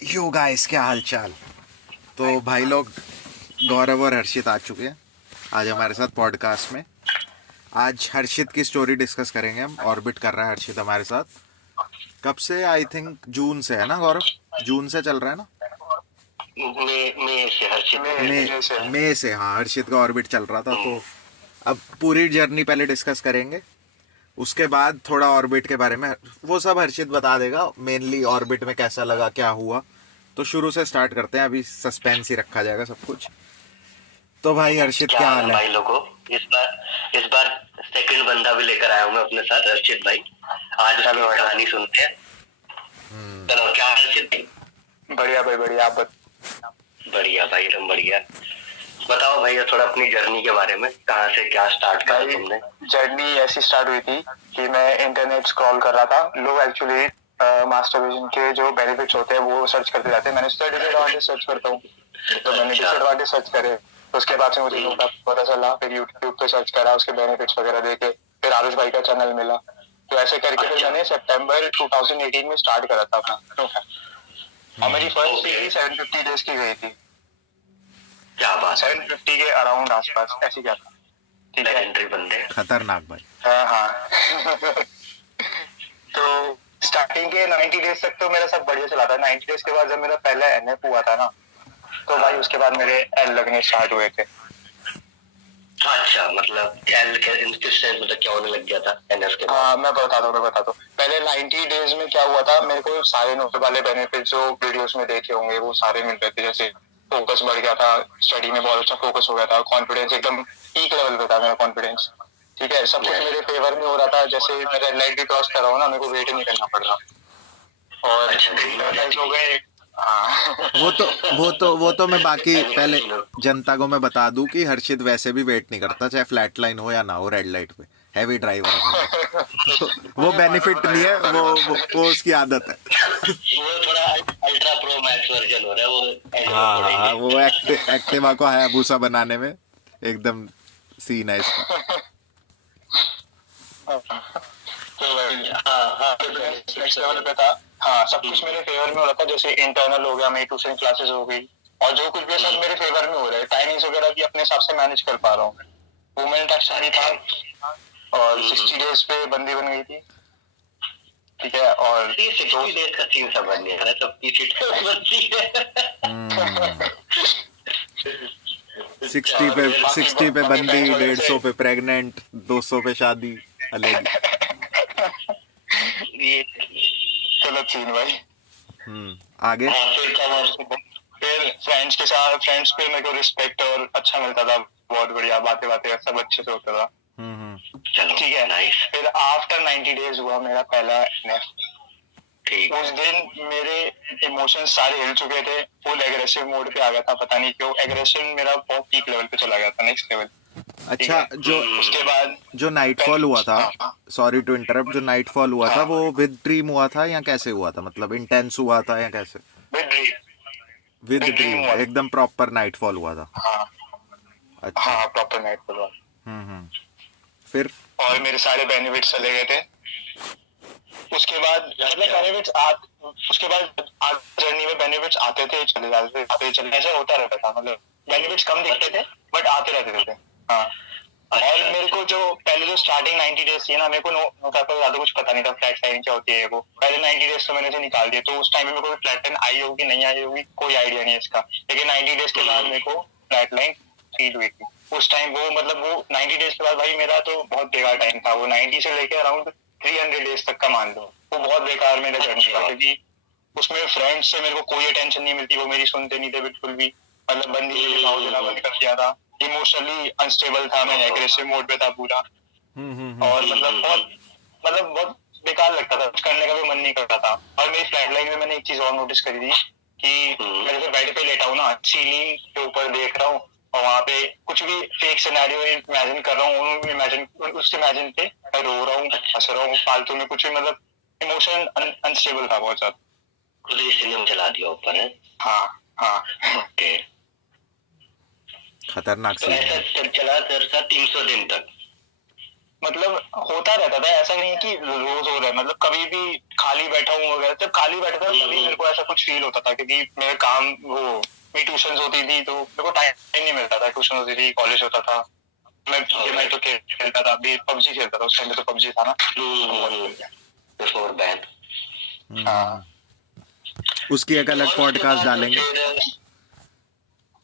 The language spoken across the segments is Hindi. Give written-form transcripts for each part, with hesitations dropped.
यो गाइस, क्या हाल चाल। तो भाई लोग, गौरव और हर्षित आ चुके हैं आज हमारे साथ पॉडकास्ट में। आज हर्षित की स्टोरी डिस्कस करेंगे हम। ऑर्बिट कर रहा है हर्षित हमारे साथ। कब से? आई थिंक जून से है ना गौरव? जून से चल रहा है ना? मई से हर्षित मई से, हाँ, हर्षित का ऑर्बिट चल रहा था। तो अब पूरी जर्नी पहले डिस्कस करेंगे, उसके बाद थोड़ा ऑर्बिट के बारे में वो सब हर्षित बता देगा। मेनली ऑर्बिट में कैसा लगा, क्या हुआ। तो शुरू से स्टार्ट करते हैं, अभी सस्पेंस ही रखा जाएगा सब कुछ। तो भाई हर्षित, क्या क्या हाल हाल है है? भाई लोगों। इस बार सेकंड बंदा भी लेकर आया हूँ मैं अपने साथ, हर्षित भाई। आज उसकी कहानी सुनते हैं। चलो, क्या हाल हर्षित भाई? बढ़िया भाई, बढ़िया। आप बढ़िया भाई, एकदम बढ़िया। बताओ भैया थोड़ा अपनी जर्नी के बारे में, कहाँ से क्या स्टार्ट करा भाई, तुमने? जर्नी ऐसी स्टार्ट हुई थी कि मैं इंटरनेट स्क्रॉल कर रहा था। लोग एक्चुअली मास्टरबेशन के जो बेनिफिट्स होते हैं वो सर्च करते जाते हैं। मैंने सोचा डिसएडवांटेज सर्च करता हूँ, तो मैंने डिसएडवांटेज सर्च करे। तो उसके बाद से मुझे लोग का पता चला, फिर यूट्यूब पे सर्च करा, उसके बेनिफिट्स वगैरह देखे, फिर आरुष भाई का चैनल मिला। तो ऐसे करके फिर मैंने सितंबर 2018 में स्टार्ट करा था अपना। और मेरी फर्स्ट सीरीज 750 डेज की गई थी। क्या बात, 750 के अराउंड आसपास ऐसी क्या था। ठीक है, लेजेंडरी बंदे। खतरनाक भाई। हाँ हाँ। तो स्टार्टिंग के 90 डेज तक तो मेरा सब बढ़िया चला था। 90 डेज के बाद जब मेरा पहला एनएफ हुआ था ना, तो भाई उसके बाद मेरे एल लगने स्टार्ट हुए थे। अच्छा, मतलब एल के किस टाइम मतलब क्या होने लग गया था एनएफ के बाद? हाँ, मैं बता दूँ। पहले 90 डेज में क्या हुआ था, मेरे को सारे नोट वाले बेनिफिट जो वीडियोस में देखे होंगे वो सारे मिल रहे थे। जैसे फोकस बढ़ गया था, स्टडी में बहुत अच्छा फोकस हो गया था, कॉन्फिडेंस एकदम पीक लेवल पे था मेरा कॉन्फिडेंस। ठीक है, सब कुछ मेरे फेवर में हो रहा था। जैसे मैं रेड लाइट भी क्रॉस कर रहा हूँ ना, मेरे को वेट नहीं करना पड़ रहा। और अच्छा, हो गए। हाँ। वो तो मैं बाकी पहले जनता को मैं बता दूं कि हर्षित वैसे भी वेट नहीं करता, चाहे फ्लैट लाइन हो या ना हो रेड लाइट पे। हैवी ड्राइवर है भाई। तो वो बेनिफिट नहीं है, वो उसकी आदत है। वो थोड़ा अल्ट्रा प्रो मैक्स वर्जन हो रहा है वो। हाँ, वो एक्टिवा को हायाबुसा बनाने में एकदम सीन है इसका। तो नेक्स्ट लेवल पे था। हाँ, सब कुछ मेरे फेवर में हो रहा था। जैसे इंटरनल हो गया, मेरी ट्यूशन क्लासेस हो गई, और जो कुछ भी सब मेरे फेवर में हो रहा है। टाइमिंग्स वगैरह भी अपने हिसाब से मैनेज कर पा रहा हूँ। मूवमेंट अच्छा भी था, और 60 डेज पे बंदी बन गई थी। ठीक है, और 60 डेज का सीन समझ नहीं आ रहा, सबकी सीट बनती है। 60 पे बंदी, 150 पे प्रेग्नेंट, 200 पे शादी। अलग ये गलत सीन भाई। आगे। फिर क्या हुआ उसके बाद? फिर फ्रेंड्स के साथ, फ्रेंड्स पे मेरे को रिस्पेक्ट और अच्छा मिलता था। बहुत बढ़िया बातें बातें सब अच्छे से होता था। चलो, ठीक है, नाइस। फिर आफ्टर 90 डेज हुआ मेरा पहला एनएफ। ठीक। उस दिन मेरे इमोशंस सारे हिल चुके थे। फुल एग्रेसिव मोड पे आ गया था। पता नहीं क्यों एग्रेशन मेरा बहुत पीक लेवल पे चला गया था, नेक्स्ट लेवल। अच्छा, जो उसके बाद जो नाइटफॉल हुआ था, सॉरी टू इंटरप्ट, जो नाइटफॉल हुआ था वो विद ड्रीम हुआ था या कैसे हुआ था? मतलब इंटेंस हुआ था या कैसे? With dream. With with dream dream, हुआ। एकदम प्रॉपर नाइटफॉल हुआ था। हाँ अच्छा। हाँ, प्रॉपर नाइट हुआ। फिर और मेरे सारे बेनिफिट्स चले गए थे। उसके बाद मतलब बेनिफिट्स उसके बाद जर्नी में बेनिफिट्स आते थे, चले जाते थे, आते चले, ऐसा होता रहता था। मतलब बेनिफिट्स कम दिखते थे, बट आते रहते थे। हाँ। और मेरे को जो पहले जो स्टार्टिंग 90 डेज थी ना, मेरे को नो पेपर ज्यादा कुछ पता नहीं था फ्लैट लाइन क्या होती है। वो पहले 90 डेज तो मैंने से निकाल दिए, तो उस टाइम में मेरे को फ्लैट लाइन आई होगी नहीं आई होगी कोई आइडिया नहीं है इसका। लेकिन 90 डेज के बाद मेरे को फ्लैट लाइन फील हुई थी उस टाइम। वो मतलब वो 90 डेज के बाद भाई मेरा तो बहुत बेकार टाइम था। वो 90 से लेके अराउंड 300 डेज तक का मान लो, वो बहुत बेकार मेरा जर्नी था। क्योंकि उसमें फ्रेंड्स से मेरे को कोई अटेंशन नहीं मिलती, वो मेरी सुनते नहीं थे बिल्कुल भी। मतलब बंदी से भाव देना बंद कर दिया था। इमोशनली अनस्टेबल था मैं, एग्रेसिव मोड पे था पूरा। और मतलब बहुत बेकार लगता था, कुछ करने का भी मन नहीं करता था। और मेरी फ्लैट लाइन में मैंने एक चीज और नोटिस करी थी कि मैं जैसे बेड पे लेटा हूँ ना, सीलिंग के ऊपर देख रहा हूँ, और वहाँ पे कुछ भी फेक सिनेरियो इमेजिन कर रहा हूँ, उस इमेजिन पे मैं रो रहा हूँ, हंस रहा हूँ फालतू में कुछ भी। मतलब इमोशन अनस्टेबल था बहुत ज्यादा। खुद ही सिनेमा चला दिया ऊपर है। हाँ हाँ। ओके। खतरनाक तो सीन ऐसा है। चला तेरे साथ 300 दिन तक? मतलब होता रहता था, ऐसा नहीं है कि रोज हो रहा है, मतलब कभी भी खाली बैठा हूँ वगैरह, जब खाली बैठा था तभी मेरे को ऐसा कुछ फील होता था, क्योंकि मेरा काम वो मेरी ट्यूशन होती थी तो मेरे को टाइम नहीं मिलता था, ट्यूशन होती थी, कॉलेज होता था, मैं तो खेलता था, अभी पबजी खेलता था, उस टाइम पे तो पबजी था ना। Before ban. हाँ उसकी एक अलग और उसके पॉडकास्ट बाद तो डालेंगे।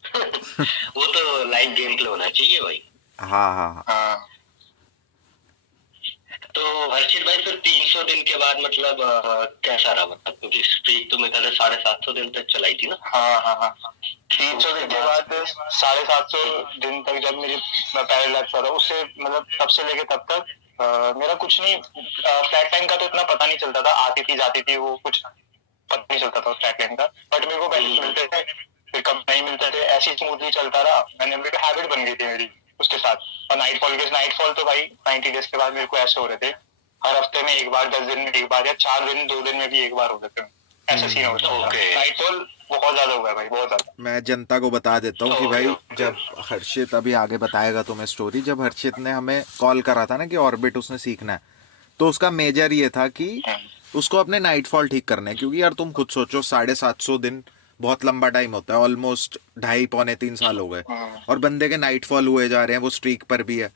फिर वो तो लाइव गेम प्ले होना चाहिए भाई। हाँ हाँ हाँ। हाँ तो हर्षित भाई फिर 300 दिन के बाद मतलब कैसा रहा, मतलब क्योंकि स्ट्रीक तो मेरे 750 दिन तक चलाई थी ना। हाँ हाँ हाँ 300 दिन के बाद 750 दिन तक जब मेरी पहले लैप्स हुआ था, उससे मतलब तब से लेके तब तक मेरा कुछ नहीं, फ्लैट टाइम का तो इतना पता नहीं चलता था, आती थी जाती थी, वो कुछ पता नहीं चलता था फ्लैट टाइम का, बट मेरे को बेनिफिट मिलते थे, फिर कब नहीं मिलते थे, ऐसे ही स्मूथली चलता रहा, मैंने मेरी हैबिट बन गई थी मेरी उसके साथ। और नाइटफॉल तो भाई 90 डेज के बाद मेरे को ऐसे हो रहे थे, हर हफ्ते में एक बार, 10 दिन में एक बार, या 4 दिन 2 दिन में भी एक बार हो रहे थे, ऐसा सीन होता है। Okay. नाइटफॉल बहुत ज्यादा हुआ है भाई, बहुत ज्यादा। मैं जनता को बता देता हूँ कि भाई जब हर्षित अभी आगे बताएगा तुम्हें स्टोरी, जब हर्षित ने हमें कॉल करा था ना कि ऑर्बिट उसने सीखना है, तो उसका मेजर ये था कि उसको अपने नाइटफॉल ठीक करने हैं, क्योंकि यार तुम खुद सोचो 750 दिन बहुत लंबा टाइम होता है, ऑलमोस्ट 2.5-3 साल हो गए, और बंदे के नाइटफॉल हुए जा रहे हैं, वो स्ट्रीक पर भी है,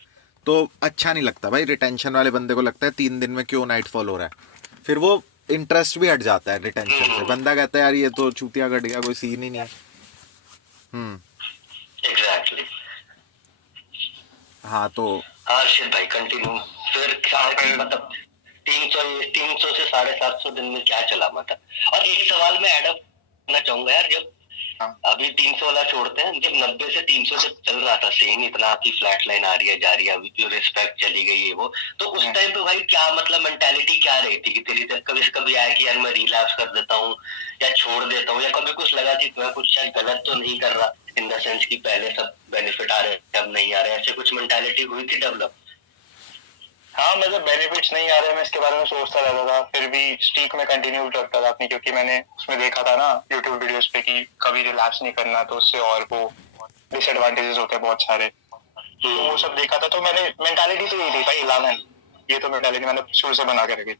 तो अच्छा नहीं लगता भाई। रिटेंशन वाले बंदे को लगता है 3 दिन में क्यों नाइटफॉल हो रहा है, फिर वो इंटरेस्ट भी हट जाता है रिटेंशन से, बंदा कहता है यार ये तो चूतिया कट गया, कोई सीन ही नहीं है। एग्जैक्टली। हाँ तो हर्षित भाई कंटिन्यू। फिर मतलब 300 से 750 दिन में क्या चला मतलब। और एक सवाल मैं ऐड करना चाहूंगा यार, जब अभी 300 वाला छोड़ते हैं, जब 90 से 300 जब चल रहा था सेम इतना की फ्लैट लाइन आ रही है जा रही है, अभी जो रिस्पेक्ट चली गई है वो, तो उस टाइम पे भाई क्या मतलब मेंटालिटी क्या रही थी कि तेरी कभी कभी आया कि यार मैं रिलैप्स कर देता हूँ या छोड़ देता हूँ, या कभी कुछ लगा कि मैं कुछ शायद गलत तो नहीं कर रहा, इन द सेंस कि पहले सब बेनिफिट आ रहे हैं अब नहीं आ रहे, ऐसे कुछ मेंटालिटी हुई थी डेवलप? हाँ मतलब बेनिफिट्स नहीं आ रहे, मैं इसके बारे में सोचता रहता था, फिर भी स्ट्रीक में कंटिन्यू रखता था अपनी, क्योंकि मैंने उसमें देखा था ना यूट्यूब वीडियोस पे कि कभी रिलैप्स नहीं करना, तो उससे और वो डिसएडवांटेजेस होते हैं बहुत सारे, तो वो सब देखा था, तो मैंने मेंटालिटी तो यही थी भाई, लाना नहीं, ये तो मेंटालिटी मैंने शुरू से बना के रखी।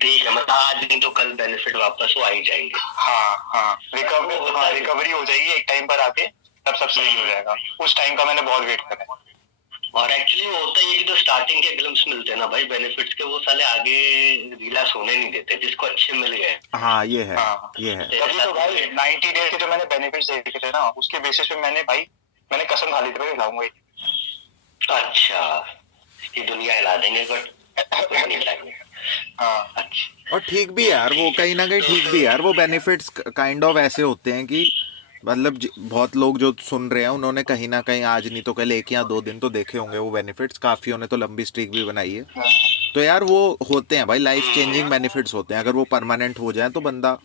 ठीक है, मतलब आज नहीं तो कल बेनिफिट वापस वो आ ही जाएंगे। हाँ हाँ रिकवरी हो जाएगी एक टाइम पर आके, तब सब सही हो जाएगा, उस टाइम का मैंने बहुत वेट करा है। और एक्चुअली वो होता है कि जो स्टार्टिंग के ग्लिम्स मिलते हैं ना भाई बेनिफिट्स के, वो साले आगे रिलैक्स होने नहीं देते जिसको अच्छे मिल गए। हाँ ये है, हाँ ये है। तभी तो भाई 90 डेज के जो मैंने बेनिफिट्स देखे थे ना, उसके बेसिस पे मैंने कसम खा ली थी भाई हिलाऊंगा। अच्छा, ये दुनिया हिला देंगे बट नहीं हिलाएंगे। हाँ अच्छा। और ठीक भी है यार वो, कहीं ना कहीं ठीक भी है यार वो, बेनिफिट्स काइंड ऑफ ऐसे होते हैं कि मतलब बहुत लोग जो सुन रहे हैं उन्होंने कहीं ना कहीं आज नहीं तो कल 1 या 2 दिन तो देखे होंगे वो बेनिफिट्स, काफियों ने तो लंबी स्ट्रीक भी बनाई है, तो यार वो होते हैं भाई, लाइफ चेंजिंग बेनिफिट्स होते हैं, अगर वो परमानेंट हो जाए तो बंदा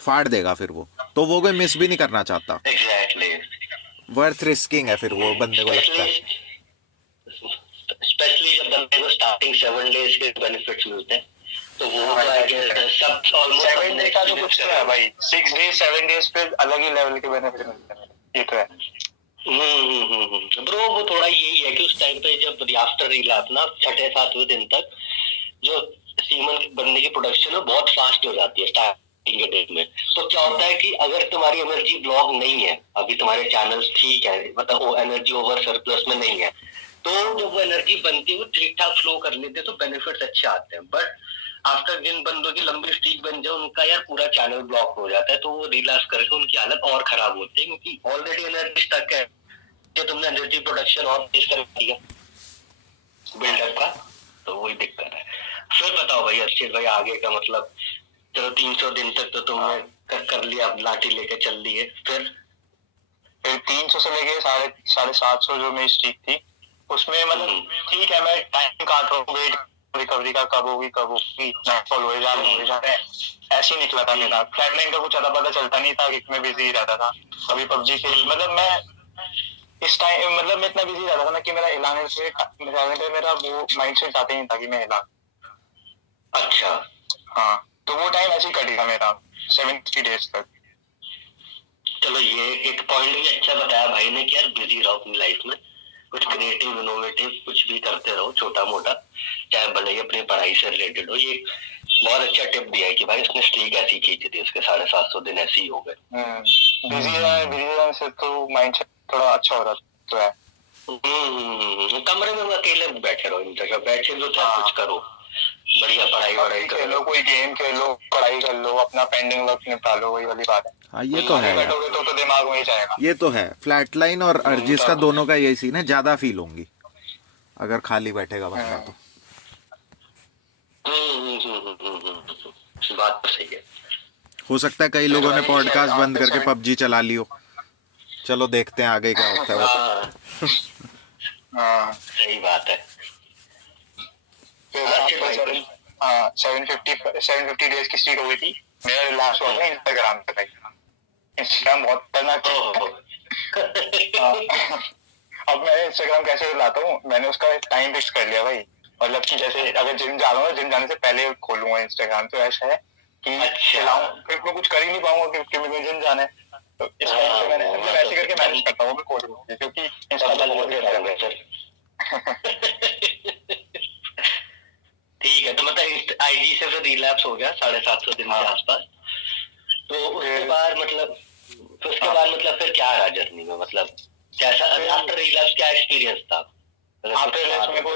फाड़ देगा फिर वो, तो वो कोई मिस भी नहीं करना चाहता। एग्जैक्टली। वर्थ रिस्किंग है फिर वो बंदे को लगता है। स्पेशली जब बंदे को स्टार्टिंग 7 डेज के बेनिफिट्स मिलते हैं, तो वो सब ऑलमोस्ट 7 डे का तो कुछ तो है भाई, 6 डेज 7 डेज पे अलग ही लेवल के बेनिफिट मिलते हैं, ये तो है। ब्रो वो थोड़ा यही है कि उस टाइम पे जब आफ्टर रिलैप ना 6-7वें दिन तक जो सीमन के बनने की प्रोडक्शन है बहुत फास्ट हो जाती है स्टार्टिंग के डेज में, तो क्या होता है कि अगर तुम्हारी एनर्जी ब्लॉक नहीं है, अभी तुम्हारे चैनल्स ठीक है, मतलब वो एनर्जी ओवर सरप्लस में नहीं है, तो जब वो एनर्जी बनती है वो ठीक ठाक फ्लो कर लेते हैं, तो बेनिफिट्स अच्छे आते हैं। बट आफ्टर जिन बंदों की लंबी स्ट्रीक बन जाए उनका यार पूरा चैनल ब्लॉक हो जाता है, तो वो रिलैप्स करके उनकी हालत और खराब होती है, क्योंकि ऑलरेडी एनर्जी स्टक है, तो तुमने एनर्जी प्रोडक्शन और तेज कर दिया बिल्डअप का, तो वही दिक्कत है। फिर बताओ भाई अर्शित भाई आगे का मतलब, चलो 300 दिन तक तो तुमने कर लिया, लाठी लेके चल दी है, फिर 300 से लेके 750 जो मेरी स्ट्रीक थी उसमें मतलब ठीक है, मैं टाइम काट रहा हूँ, वेट रिकवरी का कब होगी नाइटफॉल हो जा रहे हैं, ऐसे ही निकला था मेरा, फ्लैटलाइन का कुछ ज्यादा पता चलता नहीं था, मैं बिजी रहता था, कभी पबजी खेल, मतलब मैं इस टाइम मतलब मैं इतना बिजी रहता था ना कि मेरा हिलाने पे मेरा वो माइंडसेट जाता ही नहीं था कि मैं हिला। अच्छा हाँ तो वो टाइम ऐसे ही कटेगा मेरा 70 डेज तक। चलो ये एक पॉइंट भी अच्छा बताया भाई ने कि यार बिजी रहो अपनी लाइफ में, कुछ क्रिएटिव इनोवेटिव कुछ भी करते रहो, छोटा मोटा, चाहे भले ही अपनी पढ़ाई से रिलेटेड हो। ये बहुत अच्छा टिप दिया है कि भाई उसने स्ट्रीक ऐसी खींची थी, उसके 750 दिन ऐसे ही हो गए। बिजी से तो माइंडसेट थोड़ा अच्छा हो रहा तो है। कमरे में अकेले बैठे रहो, इन जगह बैठे दो, चाहे कुछ करो, बढ़िया पढ़ाई खेलो, कोई गेम खेलो, पढ़ाई कर लो, अपना पेंडिंग वर्क निपटा लो, वही वाली बात है। हाँ ये तो है, बैठोगे तो दिमाग वहीं जाएगा। ये तो है। फ्लैटलाइन और अर्जिस का दोनों का यही सीन है, ज्यादा फील होंगी अगर खाली बैठेगा बंदा तो। बात तो सही है। हो सकता है कई लोगों ने पॉडकास्ट बंद करके पबजी चला लियो। चलो देखते हैं आगे क्या होता है। हाँ सही बात है। 750 डेज की स्ट्रीक हो गई थी। मेरा लास्ट हुआ था इंस्टाग्राम पे भाई। इंस्टाग्राम बहुत खतरनाक अब मैं इंस्टाग्राम कैसे लाता हूँ, मैंने उसका टाइम फिक्स कर लिया भाई। मतलब कि जैसे अगर जिम जा रहा हूँ, जिम जाने से पहले खोलूंगा इंस्टाग्राम, तो ऐसा है कि फिर मैं कुछ कर ही नहीं पाऊंगा क्योंकि मुझे जिम जाना है। तो इस टाइम से मैंने मतलब ऐसे करके मैनेज करता हूँ क्योंकि इंस्टाग्राम बहुत गंदा है। ठीक है, तो मतलब आईजी से फिर रिलैप्स हो गया 750 दिन के आसपास। तो उसके बाद मतलब फिर क्या रहा जर्नी में, मतलब कैसा आफ्टर रिलैप्स क्या एक्सपीरियंस था? आफ्टर रिलैप्स मेरे को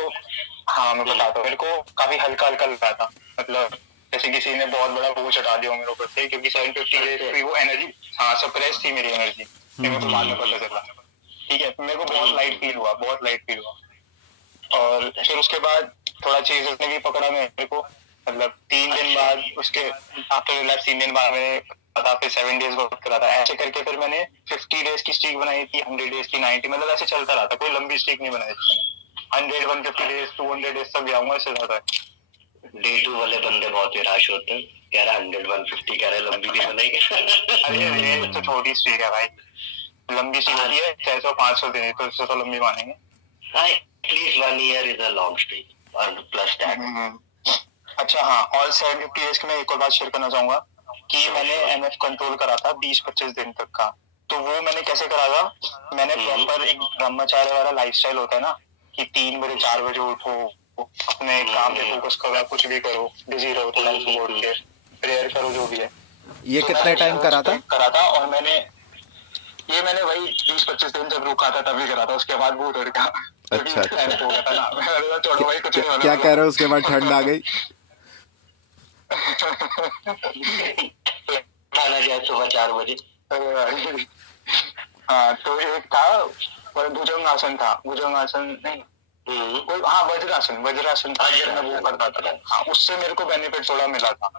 बताता हूँ, मेरे को काफी हल्का हल्का लगा था। मतलब जैसे किसी ने बहुत बड़ा बोझ हटा दिया मेरे ऊपर से, क्योंकि 750 डेज की वो एनर्जी सप्रेस थी मेरी एनर्जी, मेरे को बाद में पता चला। ठीक है, मेरे को बहुत लाइट फील हुआ। और फिर उसके बाद थोड़ा चीज ने भी पकड़ा मेरे को। मतलब 3 दिन बाद उसके आफ्टर रिलैप्स 3 दिन बाद मैंने पता फिर 7 डेज वर्क करा था। ऐसे करके फिर मैंने 50 डेज की स्ट्रीक बनाई थी, 100 डेज की, 90, मतलब ऐसे चलता रहा था। कोई लंबी स्ट्रीक नहीं बनाई थी मैंने। 100, 150 डेज, 200 डेज तक जाऊंगा, इससे ज्यादा। डे 2 वाले बंदे बहुत निराश होते हैं, कह रहा 100, 150 कह रहे लंबी नहीं बनाएगी। अरे ये तो छोटी स्ट्रीक है भाई, लंबी स्ट्रीक होती है 600, 500 दिन, तो इससे तो लंबी मानेंगे। At least 1 year is a long streak और प्लस दैट। अच्छा हाँ, और 750 डेज की मैं एक और बात शेयर करना चाहूंगा कि मैंने एमएफ कंट्रोल करा था 20-25 दिन तक का। तो वो मैंने कैसे करा था, मैंने प्रॉपर एक ब्रह्मचार्य वाला लाइफस्टाइल होता है ना, कि 3 बजे 4 बजे उठो, अपने काम पे फोकस करो, कुछ भी करो, बिजी रहो, थोड़ा सुबह उठ के प्रेयर करो, जो भी है। ये तो कितने टाइम करा था? और मैंने वही 20-25 दिन जब रुका था तभी करा था। उसके बाद वो उड़ गया। अच्छा हो गया था ना। छोड़ो भाई, कुछ नहीं होने क्या वाला। कह रहे हो, उसके बाद ठंड आ गई? खाना गया सुबह 4 बजे। हाँ, तो एक था भुजंगासन नहीं, कोई वज्रासन था, मैं वो करता था। हाँ, उससे मेरे को बेनिफिट थोड़ा मिला था।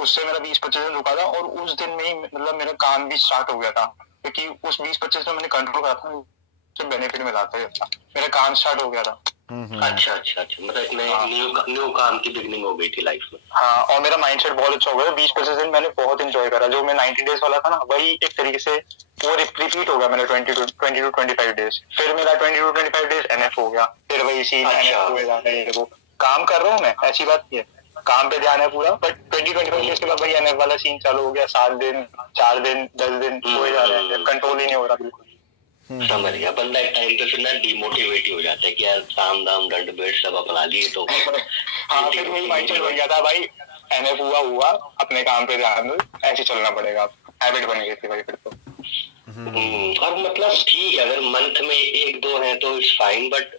उससे मेरा 20-25 दिन रुका था, और उस दिन में ही मतलब मेरा काम भी स्टार्ट हो गया था, क्योंकि उस 20-25 में मैंने कंट्रोल करा था, उससे बेनिफिट मिला था। अच्छा, मेरा काम स्टार्ट हो गया था। अच्छा, मतलब न्यू काम की बिगनिंग हो गई थी लाइफ में। हाँ, और मेरा माइंडसेट बहुत अच्छा हो गया। 20-25 दिन मैंने बहुत एंजॉय करा। जो मैं 90 डेज वाला था ना, वही एक तरीके से वो रिपीट हो गया मेरा 20 to 25 डेज। फिर मेरा 20 to 25 डेज एनएफ हो गया। फिर वही सीन एनएफ हुए जाने, वो काम कर रहा हूँ मैं, ऐसी बात नहीं है, काम पे ध्यान है पूरा, बट 20-25 डेज के बाद वही एनएफ वाला सीन चालू हो गया। 7 दिन, 4 दिन, 10 दिन हुए जा रहे हैं, कंट्रोल ही नहीं हो रहा बिल्कुल। समझ गया। बंदा एक टाइम पे फिर ना डिमोटिवेट हो जाता है कि यार साम दाम दंड भेद सब अपना लिए तो। हाँ, फिर वही माइंडसेट बन गया था भाई, एनएफ हुआ, अपने काम पे ध्यान दो, ऐसे चलना पड़ेगा। हैबिट बन गई थी भाई फिर तो। और मतलब ठीक है, अगर मंथ में 1-2 है तो it's fine, but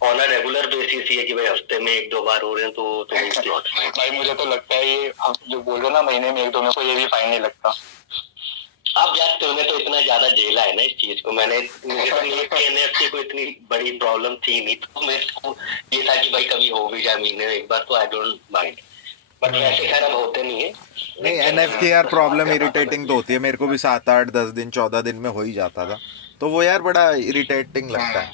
on a regular basis ये कि भाई हफ्ते में 1-2 बार हो रहे हैं तो इट्स नॉट फाइन। भाई मुझे तो लगता है ये आप जो बोल रहे हो ना, महीने में 1-2 में को, ये भी फाइन नहीं लगता। अब यार तुमने तो इतना ज्यादा झेला है ना इस चीज को। मुझे तो एनएफसी को इतनी बड़ी प्रॉब्लम थी नहीं, तो मेरे को ये था कि भाई कभी हो भी जाए महीने में एक बार तो आई डोंट माइंड, बट वैसे खैर अब होते नहीं है। नहीं, एनएफ की यार प्रॉब्लम इरिटेटिंग तो होती है। मेरे को भी 7, 8, 10 दिन, 14 दिन में हो ही जाता था, तो वो यार बड़ा इरिटेटिंग लगता है।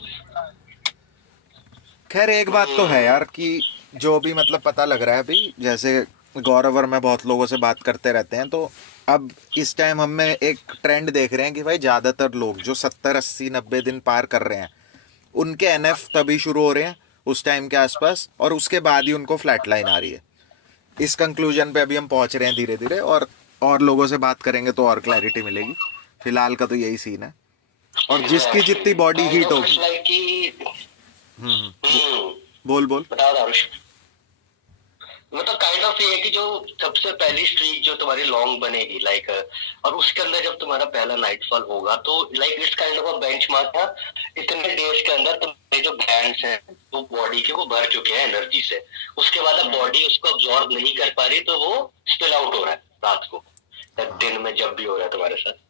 खैर एक बात तो है यार कि जो भी मतलब पता लग रहा है अभी, जैसे गौरव और मैं बहुत लोगों से बात करते रहते हैं, तो अब इस टाइम हमें एक ट्रेंड देख रहे हैं कि भाई ज़्यादातर लोग जो 70, 80, 90 दिन पार कर रहे हैं, उनके एनएफ तभी शुरू हो रहे हैं उस टाइम के आसपास, और उसके बाद ही उनको फ्लैट लाइन आ रही है। इस कंक्लूजन पे अभी हम पहुंच रहे हैं धीरे धीरे, और लोगों से बात करेंगे तो और क्लैरिटी मिलेगी। फिलहाल का तो यही सीन है। और जिसकी जितनी बॉडी हीट होगी। लाइक कि बोल बोल। बताओ दारुष। मतलब काइंड ऑफ ये है कि जो सबसे पहली स्ट्रीक जो तुम्हारी लॉन्ग बनेगी लाइक, और उसके अंदर जब तुम्हारा पहला नाइटफॉल होगा तो like it's kind of a benchmark है। इतने डेज के अंदर तुम्हारे जो बैंड्स हैं वो बॉडी के वो भर चुके हैं एनर्जी से, उसके बाद अब बॉडी उसको अब्जॉर्ब नहीं कर पा रही तो वो स्पिल आउट हो रहा है रात को, दिन में जब भी हो रहा है तुम्हारे साथ।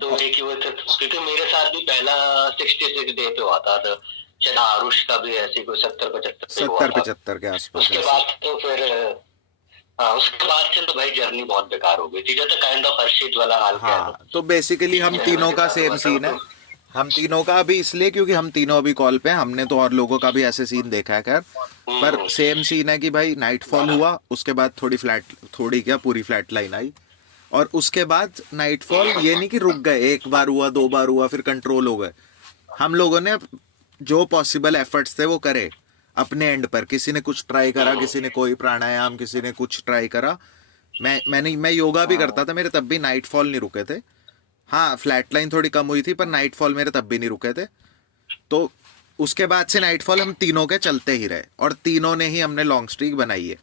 तो एक ही वो, क्योंकि मेरे साथ भी पहला 66 डे पे हुआ था, तो शायद आरुष का भी ऐसे कोई 70-75 के आसपास। उसके बाद तो फिर हाँ, उसके बाद से तो भाई जर्नी बहुत बेकार हो गई थी, जो तो काइंड ऑफ हर्षित वाला हाल क्या है। हाँ, तो बेसिकली हम तीनों का सेम सीन है। हम तीनों का अभी इसलिए क्योंकि हम तीनों अभी कॉल पे हैं, हमने तो और लोगों का भी ऐसे सीन देखा है खैर, पर सेम सीन है कि भाई नाइटफॉल हुआ, उसके बाद थोड़ी क्या पूरी फ्लैट लाइन आई, और उसके बाद नाइटफॉल ये नहीं कि रुक गए, एक बार हुआ 2 बार हुआ फिर कंट्रोल हो गए। हम लोगों ने जो पॉसिबल एफर्ट्स थे वो करे अपने एंड पर। किसी ने कुछ ट्राई करा, किसी ने कोई प्राणायाम, किसी ने कुछ ट्राई करा। मैं योगा भी करता था, मेरे तब भी नाइटफॉल नहीं रुके थे। हाँ, फ्लैट लाइन थोड़ी कम हुई थी पर नाइटफॉल मेरे तब भी नहीं रुके थे। तो उसके बाद से नाइटफॉल हम तीनों के चलते ही रहे, और तीनों ने ही हमने लॉन्ग स्ट्रीक बनाई है।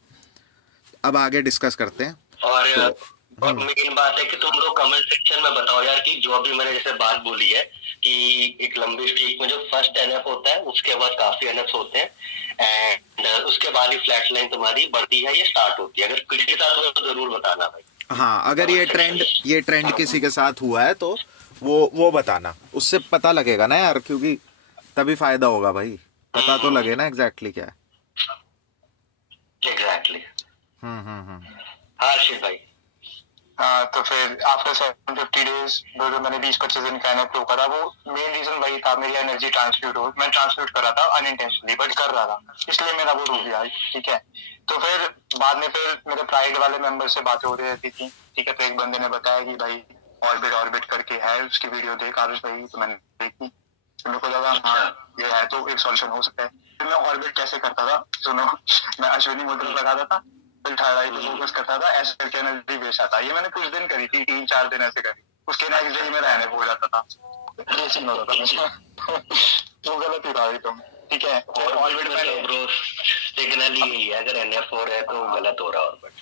अब आगे डिस्कस करते हैं। और मेन बात है कि तुम लोग कमेंट सेक्शन में बताओ यार कि जो अभी मैंने जैसे बात बोली है कि एक लंबी स्ट्रीक में जो फर्स्ट एनएफ होता है उसके बाद काफी एनएफ होते हैं, एंड उसके बाद ही फ्लैट लाइन तुम्हारी बढ़ती है, ये स्टार्ट होती है। अगर किसी के साथ हुआ तो जरूर बताना भाई। हाँ, अगर ये ट्रेंड किसी के साथ हुआ है तो वो बताना, उससे पता लगेगा ना यार, क्योंकि तभी फायदा होगा भाई, पता तो लगे ना एग्जैक्टली क्या है। एग्जैक्टली। हम्म। हाँ अर्शित भाई। हाँ, तो फिर आफ्टर 750 डेज जो मैंने 20-25 दिन का एनएफ रोका था, वो मेन रीजन वही था, मेरी एनर्जी मैं ट्रांसम्यूट कर रहा था अनइंटेंशनली, बट कर रहा था, इसलिए मेरा वो रुक गया। ठीक है, तो फिर बाद में फिर मेरे प्राइड वाले मेंबर से बातें हो रही रहती थी। ठीक है, तो एक बंदे ने बताया कि भाई ऑर्बिट करके है, उसकी वीडियो देख आरुष भाई, तो मैंने देखी, तो मेरे को लगा हाँ ये है तो एक सॉल्यूशन हो सकता है। फिर मैं ऑर्बिट कैसे करता था सुनो, मैं अश्विनी मुद्रा लगाता था, फिर ठाड़ाई पे फोकस करता था, ऐसे करके एनर्जी बेच आता। ये मैंने कुछ दिन करी थी, 3-4 दिन ऐसे करी, उसके नेक्स्ट डे मेरा एनएफ हो जाता था। ये सीन होता था। तो गलत ही था तुम। ठीक है, और ऑर्बिट में ब्रो सिग्नल ही है, अगर एनएफ हो रहा है तो गलत हो रहा है ऑर्बिट।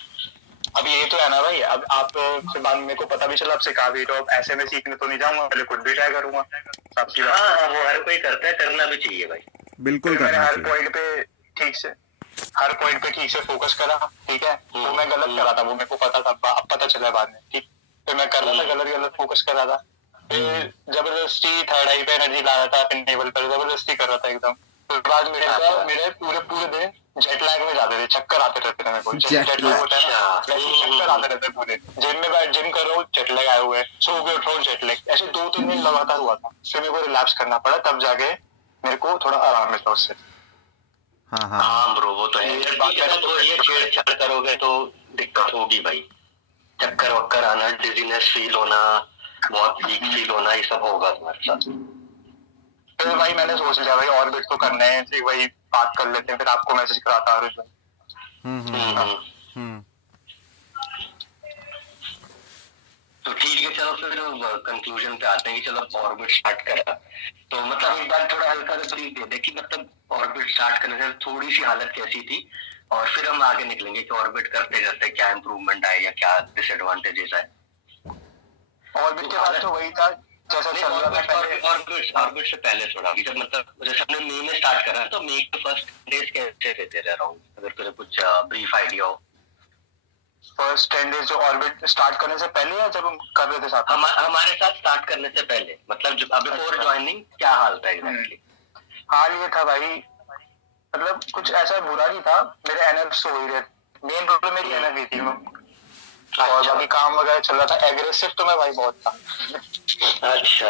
अब ये तो है ना भाई, अब आप से बाद मेरे को पता भी चला, अब सिखा भी, तो ऐसे में सीखने तो नहीं जाऊंगा, पहले खुद भी ट्राई करूंगा। हाँ, वो हर कोई करता है, करना भी चाहिए भाई, बिल्कुल करना चाहिए। हर पॉइंट पे ठीक से फोकस करा। ठीक है, तो मैं गलत कर रहा था, वो मेरे को पता था, अब पता चला बाद में। ठीक, फिर मैं कर रहा था गलत फोकस कर रहा था, फिर जबरदस्ती थर्ड आई पे एनर्जी ला रहा था, फिर नेवल पर जबरदस्ती कर रहा था एकदम। फिर बाद मेरे पूरे दिन जेट लैग में जाते थे, चक्कर आते रहते थे मेरे को। जेट लैग होता है ना, चक्कर आते रहते पूरे। जिम कर रहा हूँ, जेट लैग आए हुए, सो के उठ रहा हूँ, जेट लैग। ऐसे 2-3 दिन लगातार हुआ था, फिर मेरे को रिलैप्स करना पड़ा, तब जाके मेरे को थोड़ा आराम मिला उससे। हाँ ब्रो, वो तो है। तो ये छेड़छाड़ करोगे तो दिक्कत होगी भाई, चक्कर वक्कर आना, डिजीनेस फील होना, बहुत वीक फील होना, ये सब होगा तुम्हारे साथ। फिर भाई मैंने सोच लिया भाई ऑर्बिट तो करना है, फिर वही बात कर लेते हैं, फिर आपको मैसेज कराता आरुष भाई। तो ठीक है, चलो फिर कंक्लूजन पे आते हैं कि चलो ऑर्बिट स्टार्ट करा। तो मतलब एक बार थोड़ा हल्का सा ब्रीफ दे दे कि मतलब ऑर्बिट स्टार्ट करने से थोड़ी सी हालत कैसी थी, और फिर हम आगे निकलेंगे कि ऑर्बिट करते करते क्या इम्प्रूवमेंट आए या क्या डिसएडवांटेजेस आए। ऑर्बिट के बाद तो वही था जैसा चल रहा था पहले। ऑर्बिट से पहले थोड़ा, जब मतलब जैसे हमने मई में स्टार्ट करा तो मई के फर्स्ट डेज कैसे रहते रह रहा हूँ, अगर तुझे कुछ ब्रीफ आइडिया हो। फर्स्ट 10 डेज जो ऑर्बिट स्टार्ट करने से पहले या जब हम कर रहे थे साथ? हमारे साथ स्टार्ट करने से पहले, मतलब बिफोर ज्वाइनिंग क्या हाल था एग्जैक्टली? हाल ये था भाई, मतलब कुछ ऐसा बुरा नहीं था, मेरे एनएफ हो ही रहे, मेन प्रॉब्लम मेरी एनएफ ही थी, और बाकी काम वगैरह चल रहा था। एग्रेसिव तो मैं भाई बहुत था। अच्छा,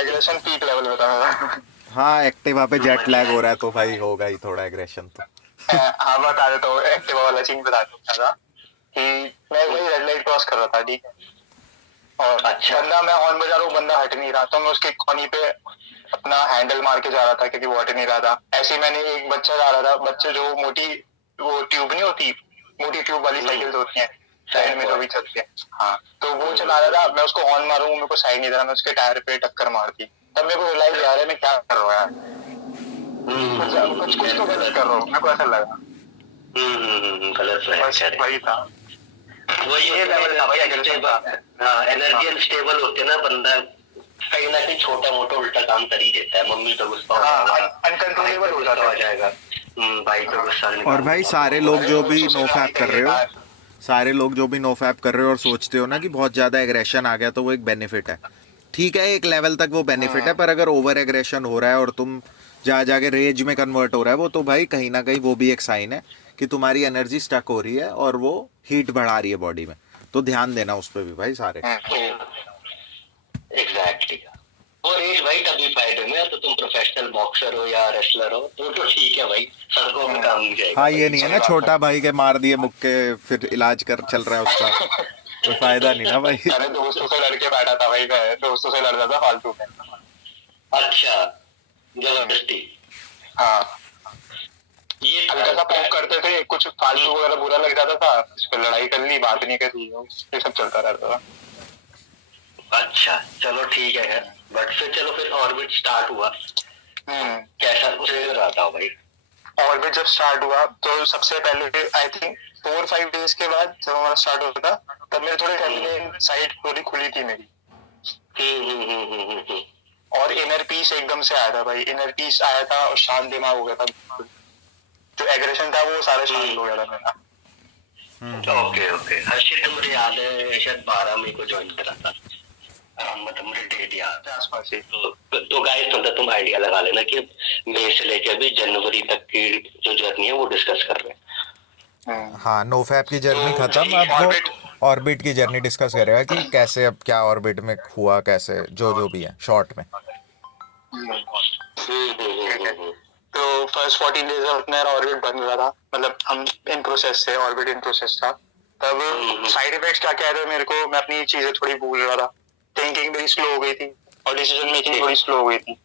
एग्रेशन पीक लेवल पे था मेरा। हाँ, एक्टिवा पे जेट लैग हो रहा है तो भाई होगा ही थोड़ा एग्रेशन तो। हाँ, बता देता हूँ, एक्टिवा वाला सीन बता देता था कि मैं वही रेड लाइट क्रॉस कर रहा था। ठीक है, और बंदा, मैं हॉर्न बजा रहा हूँ, बंदा हट नहीं रहा, तो मैं उसके कोनी पे अपना हैंडल मार के जा रहा था क्योंकि वो हट नहीं रहा था। ऐसे मैंने एक बच्चा जा रहा था, बच्चे जो मोटी वो ट्यूब नहीं होती, मोटी ट्यूब वाली साइकिल होती हैं, साइड में जो भी चलती है। हाँ, तो वो चला रहा था, मैं उसको हॉर्न मारूं, मेरे को साइड नहीं दे रहा, मैं उसके टायर पे टक्कर मार दी। तब मेरे को रियलाइज आ रहा है मैं क्या कर रहा हूँ यार, कुछ कुछ तो गलत कर रहा हूँ, मेरे को ऐसा लगा। गलत बस वही था, वही ये लेवल था भाई एग्रेशन का। हाँ, एनर्जी अनस्टेबल होते ना बंदा कहीं ना कहीं छोटा मोटा उल्टा काम कर ही देता है। मम्मी तो गुस्सा हो जाएगा, अनकंट्रोलेबल हो जाता हो जाएगा, भाई तो गुस्सा और भाई सारे लोग जो भी नो फैप कर रहे हो, है। सारे लोग जो भी नो फैप कर रहे हो और सोचते हो ना कि बहुत ज्यादा एग्रेशन आ गया तो वो एक बेनिफिट है, ठीक है एक लेवल तक वो बेनिफिट है, पर अगर ओवर एग्रेशन हो रहा है और तुम जा जाके रेज में कन्वर्ट हो रहा है, वो तो भाई कहीं ना कहीं वो भी एक साइन है कि तुम्हारी एनर्जी स्टक हो रही है और वो हीट बढ़ा रही है बॉडी में। तो ध्यान देना उस पर भी भाई सारे। एग्जैक्टली। और एज भाई तभी फायदे में, तो तुम प्रोफेशनल बॉक्सर हो या रेसलर हो तो ठीक है भाई, सड़कों में काम नहीं जाएगा। हाँ ये नहीं है ना छोटा भाई के मार दिए मुक्के फिर इलाज कर चल रहा है उसका, कोई फायदा नहीं ना भाई। अरे दोस्तों से लड़के बैठा था भाई, मैं दोस्तों से लड़ रहा था फालतू में। अच्छा, जबरदस्ती। हाँ, ये हल्का सा पोक करते थे, कुछ फालतू वगैरह बुरा लग जाता था, इस पर लड़ाई कर ली, बात नहीं करी, ये सब चलता रहता था। अच्छा चलो ठीक है, बट फिर ऑर्बिट स्टार्ट हुआ, कैसा चल रहा था भाई? ऑर्बिट जब स्टार्ट हुआ तो सबसे पहले आई थिंक 4-5 डेज के बाद जब हमारा स्टार्ट हुआ था, तब मेरे थोड़े फेमिनिन साइड थोड़ी खुली थी मेरी। और इनर पीस एकदम से आया था भाई, इनर पीस आया था और शांत दिमाग हो गया था, जो एग्रेशन था वो सारा शांत हो गया था मेरा। ओके हर्षित, मुझे याद है शायद 12 मई को ज्वाइन करा था, मतलब मुझे डेट याद है आसपास ही। तो गाइस मतलब तुम आइडिया लगा लेना कि मई से लेकर अभी जनवरी तक की जो जर्नी है वो डिस्कस कर रहे हैं। हाँ नो फैप की जर्नी खत्म, अब वो ऑर्बिट की जर्नी डिस्कस करेगा कि कैसे अब क्या ऑर्बिट में हुआ, कैसे जो भी है शॉर्ट में। तो फर्स्ट 14 डेज अपना ऑर्बिट बन रहा था, मतलब हम इन प्रोसेस थे, ऑर्बिट इन प्रोसेस था। तब साइड इफेक्ट्स क्या कह रहे मेरे को, मैं अपनी चीजें थोड़ी भूल रहा था, थिंकिंग मेरी स्लो हो गई थी और डिसीजन मेकिंग थोड़ी स्लो हो गई थी।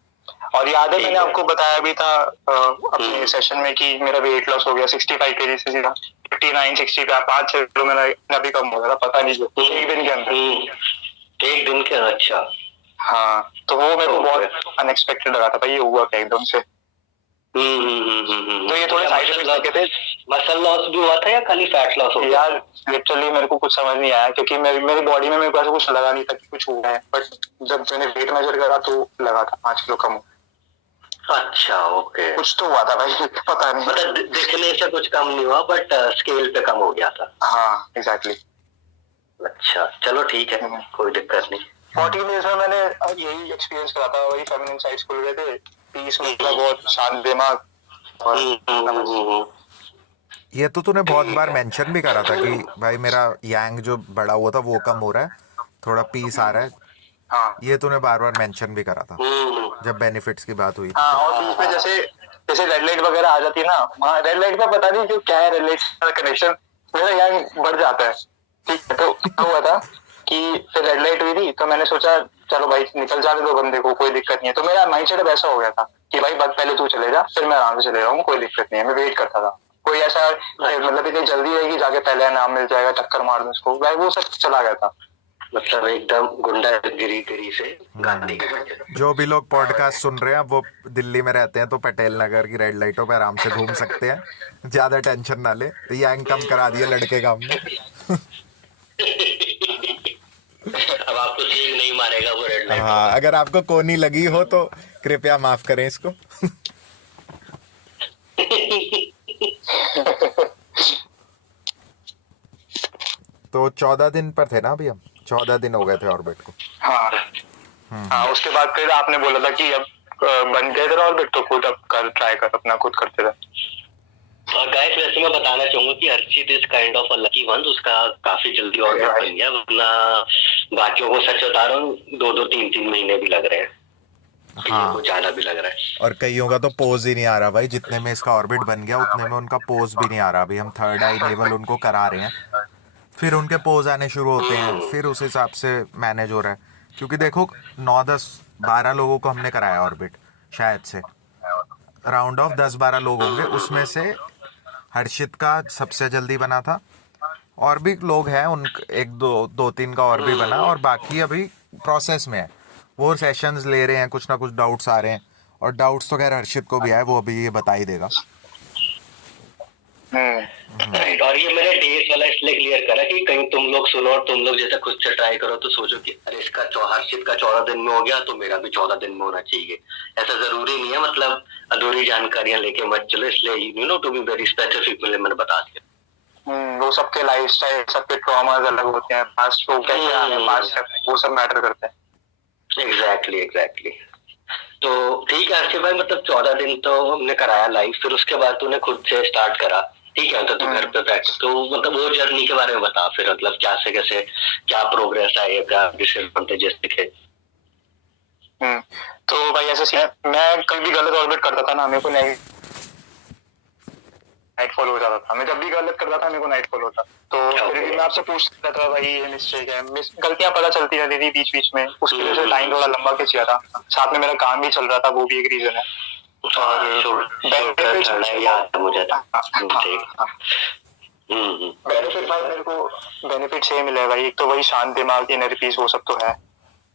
और याद है मैंने आपको बताया भी था अपने सेशन में कि मेरा वेट लॉस हो गया 65 kg से सीधा 59-60 पे, 5-6 किलो मेरा अभी कम हो गया था, पता नहीं जो एक दिन के अंदर। एक दिन के? अच्छा हाँ, तो वो मेरे को बहुत अनएक्सपेक्टेड लगा था भाई, ये हुआ क्या एकदम से। तो ये थोड़े साइड इफेक्ट्स थे। मसल लॉस भी हुआ था या खाली फैट लॉस हो गया? यार लिटरली मेरे को कुछ समझ नहीं आया, क्योंकि मेरी बॉडी में मेरे को ऐसा कुछ लगा नहीं था कि कुछ हुआ है, बट जब मैंने वेट मेजर करा तो लगा था 5 किलो कम। अच्छा ओके, कुछ तो हुआ था भाई, पता नहीं, मतलब दिखने से कुछ कम नहीं हुआ बट स्केल पे कम हो गया था। हाँ एग्जैक्टली। अच्छा चलो ठीक है, कोई दिक्कत नहीं। 14 डेज में मैंने यही एक्सपीरियंस करा था, वही फेमिनिन साइड्स खुल गए थे, पीस मतलब बहुत शांत दिमाग। ये तो तूने बहुत बार मेंशन भी करा था कि भाई मेरा यांग जो बड़ा हुआ था वो कम हो रहा है, थोड़ा पीस आ रहा है। हाँ, ये तूने बार बार मेंशन भी करा था जब बेनिफिट्स की बात हुई। हाँ, और बीच में जैसे रेड लाइट वगैरह आ जाती है ना, वहाँ रेड लाइट में पता नहीं क्यों क्या है, रेड लाइट का कनेक्शन मेरा यांग बढ़ जाता है। ठीक है, तो क्या हुआ था कि फिर रेड लाइट हुई थी, तो मैंने सोचा चलो भाई निकल जाने दो बंदे को, कोई दिक्कत नहीं है। तो मेरा माइंडसेट अब ऐसा हो गया था कि भाई बस पहले तू चले जा, फिर मैं आराम से चले जाऊंगा, कोई दिक्कत नहीं है। मैं वेट करता था, कोई ऐसा मतलब इतनी जल्दी रहेगी जाके पहले नाम मिल जाएगा, टक्कर मार दूं उसको, भाई वो सब चला गया था। मतलब एकदम गुंडागिरी से गांधी के बच्चे। जो भी लोग पॉडकास्ट सुन रहे हैं वो दिल्ली में रहते हैं तो पटेल नगर की रेड लाइटों पे आराम से घूम सकते हैं, ज्यादा टेंशन ना ले। यांग कम करा दिया लड़के का हमने। अब आपको सींग नहीं मारेगा वो रेड लाइट। हाँ, अगर आपको कोनी लगी हो तो कृपया माफ करें इसको। तो 14 दिन पर थे ना अभी हम, 14 दिन हो गए थे ऑर्बिट को। हाँ, हाँ, उसके बाद फिर आपने बोला था कि अब बन गए थे ऑर्बिट, तो खुद अब कर ट्राई कर, अपना खुद करते रहे। और गाइस वैसे मैं बताना चाहूंगा कि Harshit is kind of a lucky one, उसका काफी जल्दी ऑर्बिट बन गया, वरना बाकियों को सच बता रहा हूँ 2-2, 3-3 महीने भी लग रहे हैं। हाँ, ज्यादा भी लग रहा है। और कईयों का तो पोज ही नहीं आ रहा भाई, जितने में इसका ऑर्बिट बन गया उतने में उनका पोज भी नहीं आ रहा। अभी हम थर्ड आई लेवल उनको करा रहे हैं, फिर उनके पोज आने शुरू होते हैं, फिर उस हिसाब से मैनेज हो रहा है। क्योंकि देखो 9, 10, 12 लोगों को हमने कराया ऑर्बिट, शायद से राउंड ऑफ 10-12 लोग होंगे, उसमें से हर्षित का सबसे जल्दी बना था और भी लोग हैं, उन एक दो तीन का और भी बना, और बाकी अभी प्रोसेस में है। वो सेशंस ले रहे हैं, कुछ ना कुछ डाउट्स आ रहे हैं, और डाउट्स तो खैर हर्षित को भी आए, वो अभी ये बता ही देगा। राइट। और ये मैंने डेज वाला इसलिए क्लियर करा कि कहीं तुम लोग सुनो और तुम लोग जैसे खुद से ट्राई करो तो सोचो कि अरे इसका हर्षित का 14 दिन में हो गया तो मेरा भी 14 दिन में होना चाहिए। ऐसा जरूरी नहीं है, मतलब अधूरी जानकारियां लेके मत चलो, इसलिए you know to be very specific मैंने बता दिया। वो सबके लाइफस्टाइल, सबके ट्रॉमास अलग होते हैं, पास्ट को कैसे आए हैं, पास्ट वो सब मैटर करते हैं। एग्जैक्टली। तो ठीक है हर्षित भाई, मतलब 14 दिन तो हमने कराया लाइव, फिर उसके बाद तूने खुद से स्टार्ट करा, ठीक है, तो तू घर पे प्रैक्टिस, तो मतलब वो जर्नी के बारे में बता फिर, मतलब क्या से कैसे क्या प्रोग्रेस आई, क्या डिसएडवांटेजेस दिखे। तो भाई ऐसा सीन है, मैं कभी भी गलत ऑर्बिट करता था ना, मेरे को नाइट फॉल हो जाता था। मैं जब भी गलत करता था मेरे को नाइट फॉल होता। तो फिर भी मैं आपसे पूछता था भाई ये मिस्टेक है, गलतियां पता चलती रहती थी बीच बीच में, उसकी वजह से टाइम थोड़ा लंबा खिंच गया था। साथ में मेरा काम भी चल रहा था, वो भी एक रीजन है। बेनिफिट भाई मेरे को बेनिफिट से मिला है भाई, एक तो वही शांत दिमाग, इनर पीस, वो सब तो है।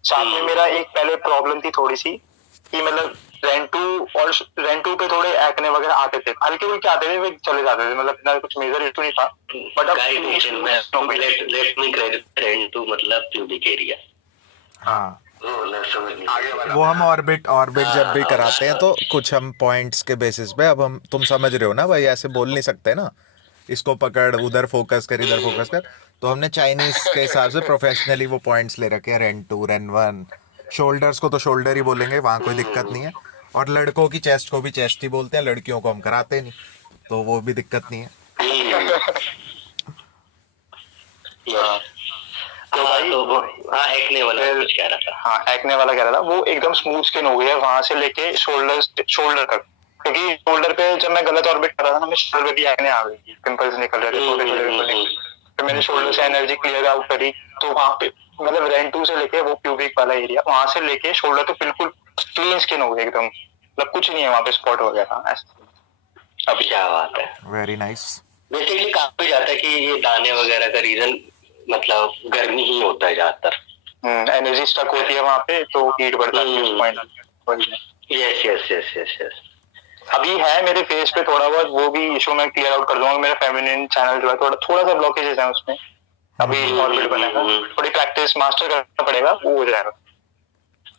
साथ में मेरा एक पहले प्रॉब्लम थी थोड़ी सी कि मतलब रेंटू पे थोड़े एक्ने वगैरह आते थे, हल्के फुल्के आते थे, वे चले जाते थे, मतलब इतना कुछ मेजर इशू नहीं था। बट अब लेट मी क्रेडिट रेंटू मतलब प्यूबिक एरिया। हाँ, वो हम ऑर्बिट जब भी कराते हैं तो कुछ हम पॉइंट्स के बेसिस पे, अब हम, तुम समझ रहे हो ना भाई, ऐसे बोल नहीं सकते ना, इसको पकड़, उधर फोकस कर, इधर फोकस कर। तो हमने चाइनीज के हिसाब से प्रोफेशनली वो पॉइंट्स ले रखे हैं, रेन 2 रेन 1। शोल्डर्स को तो शोल्डर ही बोलेंगे, वहाँ कोई दिक्कत नहीं है। और लड़कों की चेस्ट को भी चेस्ट ही बोलते हैं, लड़कियों को हम कराते नहीं, तो वो भी दिक्कत नहीं है। तो भाई एक्ने वाला कुछ कह रहा था। हाँ, एक्ने वाला कह रहा था, वो एकदम स्मूथ स्किन हो गई है वहां से लेके शोल्डर तक। क्योंकि शोल्डर पे जब मैं गलत ऑर्बिट कर रहा था ना, मैं शोल्डर पे भी एक्ने आ गई थी, पिंपल्स निकल रहे थे छोटे छोटे। तो मैंने शोल्डर से एनर्जी क्लियर आउट करी, तो वहां पे मतलब रेन 2 से लेके वो प्यूबिक वाला एरिया, वहां से लेके शोल्डर तो बिल्कुल क्लीन स्किन हो गई एकदम, मतलब कुछ नहीं है वहां पे स्पॉट वगैरह ऐसा। अब क्या बात है, वेरी नाइस। बेसिकली कहा भी जाता है कि ये दाने वगैरह का रीजन मतलब गर्मी ही होता है ज्यादातर। एनर्जी स्टक होती है वहां पे, तो हीट बढ़ता है उस पॉइंट। यस। अभी है मेरे फेस पे थोड़ा बहुत, वो भी इशू मैं क्लियर आउट कर दूंगा। मेरा फेमिनिन चैनल जो है थोड़ा सा ब्लॉकेजेस है उसमें, अभी ऑर्बिट बनेगा, थोड़ी प्रैक्टिस मास्टर करना पड़ेगा, वो हो जाएगा।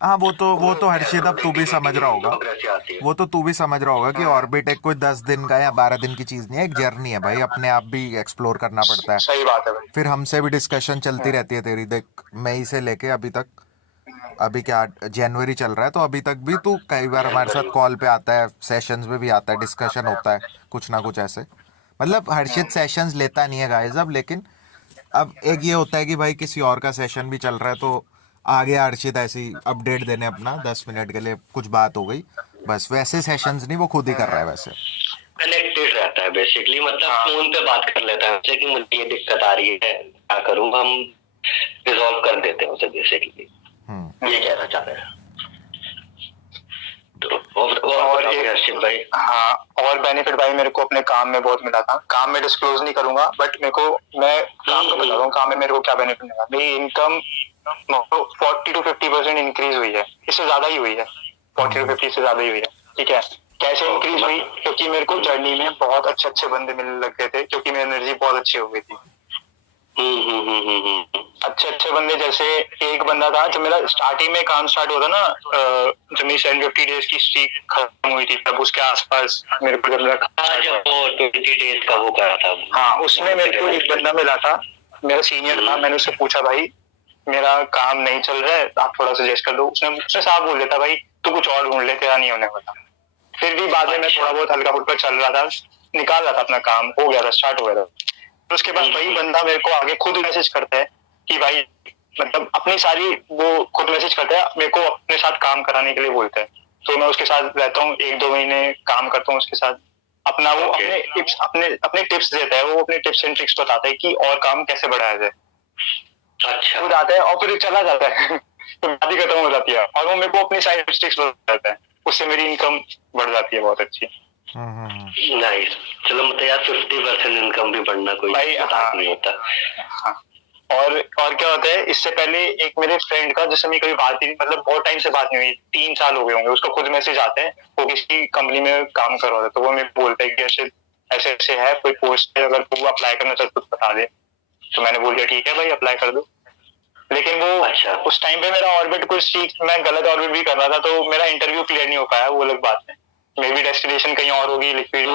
हाँ, वो तो हर्षित अब तू भी समझ रहा होगा, वो तो तू भी समझ रहा होगा कि ऑर्बिट एक कोई 10 दिन का या 12 दिन की चीज नहीं है, एक जर्नी है भाई, अपने आप भी एक्सप्लोर करना पड़ता है। सही बात है भाई। फिर हमसे भी डिस्कशन चलती रहती है तेरी, देख मई से लेके अभी तक, अभी क्या जनवरी चल रहा है, तो अभी तक भी तू कई बार हमारे साथ कॉल पे आता है, सेशंस में भी आता है, डिस्कशन होता है कुछ ना कुछ ऐसे। मतलब हर्षित सेशंस लेता नहीं है गाइस अब, लेकिन अब एक ये होता है कि भाई किसी और का सेशन भी चल रहा है, तो आगे हर्षित ऐसी अपडेट देने अपना 10 मिनट के लिए कुछ बात हो गई बस, वैसे सेशंस नहीं, वो खुद ही कर रहा है वैसे, कनेक्टेड रहता है बेसिकली, मतलब फोन पे बात कर लेता है कि मुझे ये दिक्कत आ रही है, क्या करूं, हम रिजॉल्व कर देते हैं उसे बेसिकली, ये कहना चाह रहे हैं। तो और हर्षित भाई, हाँ, और बेनिफिट भाई मेरे को अपने काम में बहुत मिला था। काम में डिस्क्लोज नहीं करूंगा, बट मैं काम का बता रहा हूँ, काम में मेरे को क्या बेनिफिट मिला। मेरी इनकम 40 to 50% इंक्रीज हुई है, इससे ज्यादा ही हुई है, 40 to 50 से ज्यादा ही हुई है। ठीक है, कैसे इंक्रीज हुई? क्योंकि मेरे को जर्नी में बहुत अच्छे बंदे मिलने लग गए थे, क्योंकि मेरी एनर्जी बहुत अच्छी हो गई थी। अच्छे बंदे, जैसे एक बंदा था जो मेरा स्टार्टिंग में काम स्टार्ट हुआ था ना, जब मेरी 750 डेज की स्ट्रीक खत्म हुई थी, तब उसके आसपास मेरे को जब मेरा 20 डेज का वो करा था, हाँ, उसमें मेरे को एक बंदा मिला था, मेरा सीनियर था। मैंने उससे पूछा भाई मेरा काम नहीं चल रहा है, आप थोड़ा सजेस्ट कर दो। उसने साफ बोल दिया था भाई तू कुछ और ढूंढ ले, तेरा नहीं होने वाला। फिर भी बाद में मैं थोड़ा बहुत हल्का फुल्का चल रहा था, निकाल रहा था अपना काम, हो गया था, स्टार्ट हो गया था। तो उसके बाद वही बंदा मेरे को आगे खुद मैसेज करता है कि भाई, मतलब अपनी सारी वो खुद मैसेज करता है, मेरे को अपने साथ काम कराने के लिए बोलता है। तो मैं उसके साथ रहता हूँ, 1-2 महीने काम करता हूँ उसके साथ, अपना वो अपने टिप्स देता है, वो अपने टिप्स एंड ट्रिक्स बताता है कि और काम कैसे बढ़ाया जाए। अच्छा, खुद आता है और फिर चला जाता है तो बात ही खत्म हो जाती है, और वो मेरे को अपनी साइड ट्रिक्स बताता है, उससे मेरी इनकम बढ़ जाती है बहुत अच्छी। नाइस। चलो मतलब यार 50% इनकम भी बढ़ना कोई भाई, बात हाँ। नहीं होता। हाँ। और क्या होता है, इससे पहले एक मेरे फ्रेंड का, जिससे मेरी कभी बात ही नहीं, मतलब बहुत टाइम से बात नहीं हुई, 3 साल हो गए होंगे, उसको खुद मैसेज आते हैं, वो किसी कंपनी में काम कर रहा था, तो वो मेरे को बोलता है कि ऐसे ऐसे ऐसे है कोई पोस्ट है, अगर तू अप्लाई करना चाहता तो बता दे। तो मैंने बोल दिया ठीक है भाई, अप्लाई कर दो। लेकिन वो अच्छा। उस टाइम पे मेरा ऑर्बिट कुछ ठीक, मैं गलत ऑर्बिट भी कर रहा था, तो मेरा इंटरव्यू क्लियर नहीं हो पाया, वो अलग बात है। मे बी डेस्टिनेशन कहीं और होगी, लिक्विड।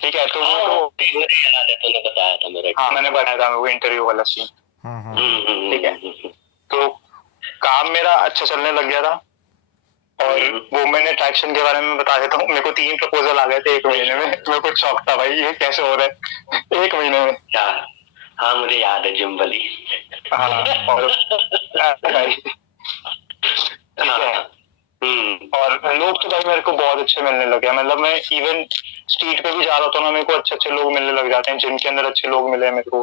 ठीक है, तो वो तो मुझे याद है, तूने बताया था मेरा। हाँ, मैंने बताया था वो इंटरव्यू वाला सीन। ठीक है, तो काम मेरा अच्छा चलने लग गया था, और वुमेन अट्रैक्शन के बारे में बता देता हूँ। मेरे को 3 प्रपोजल आ गए थे 1 महीने में। मेरे को शौक था भाई, ये कैसे हो रहा है 1 महीने में। क्या? हाँ मुझे याद है, जिम वाली। हाँ, और और लोग तो भाई मेरे को बहुत अच्छे मिलने लगे, मतलब मैं इवन स्ट्रीट पे भी जा रहा था ना, मेरे को अच्छे अच्छे लोग मिलने लग जाते हैं, जिम के अंदर अच्छे लोग मिले मेरे को।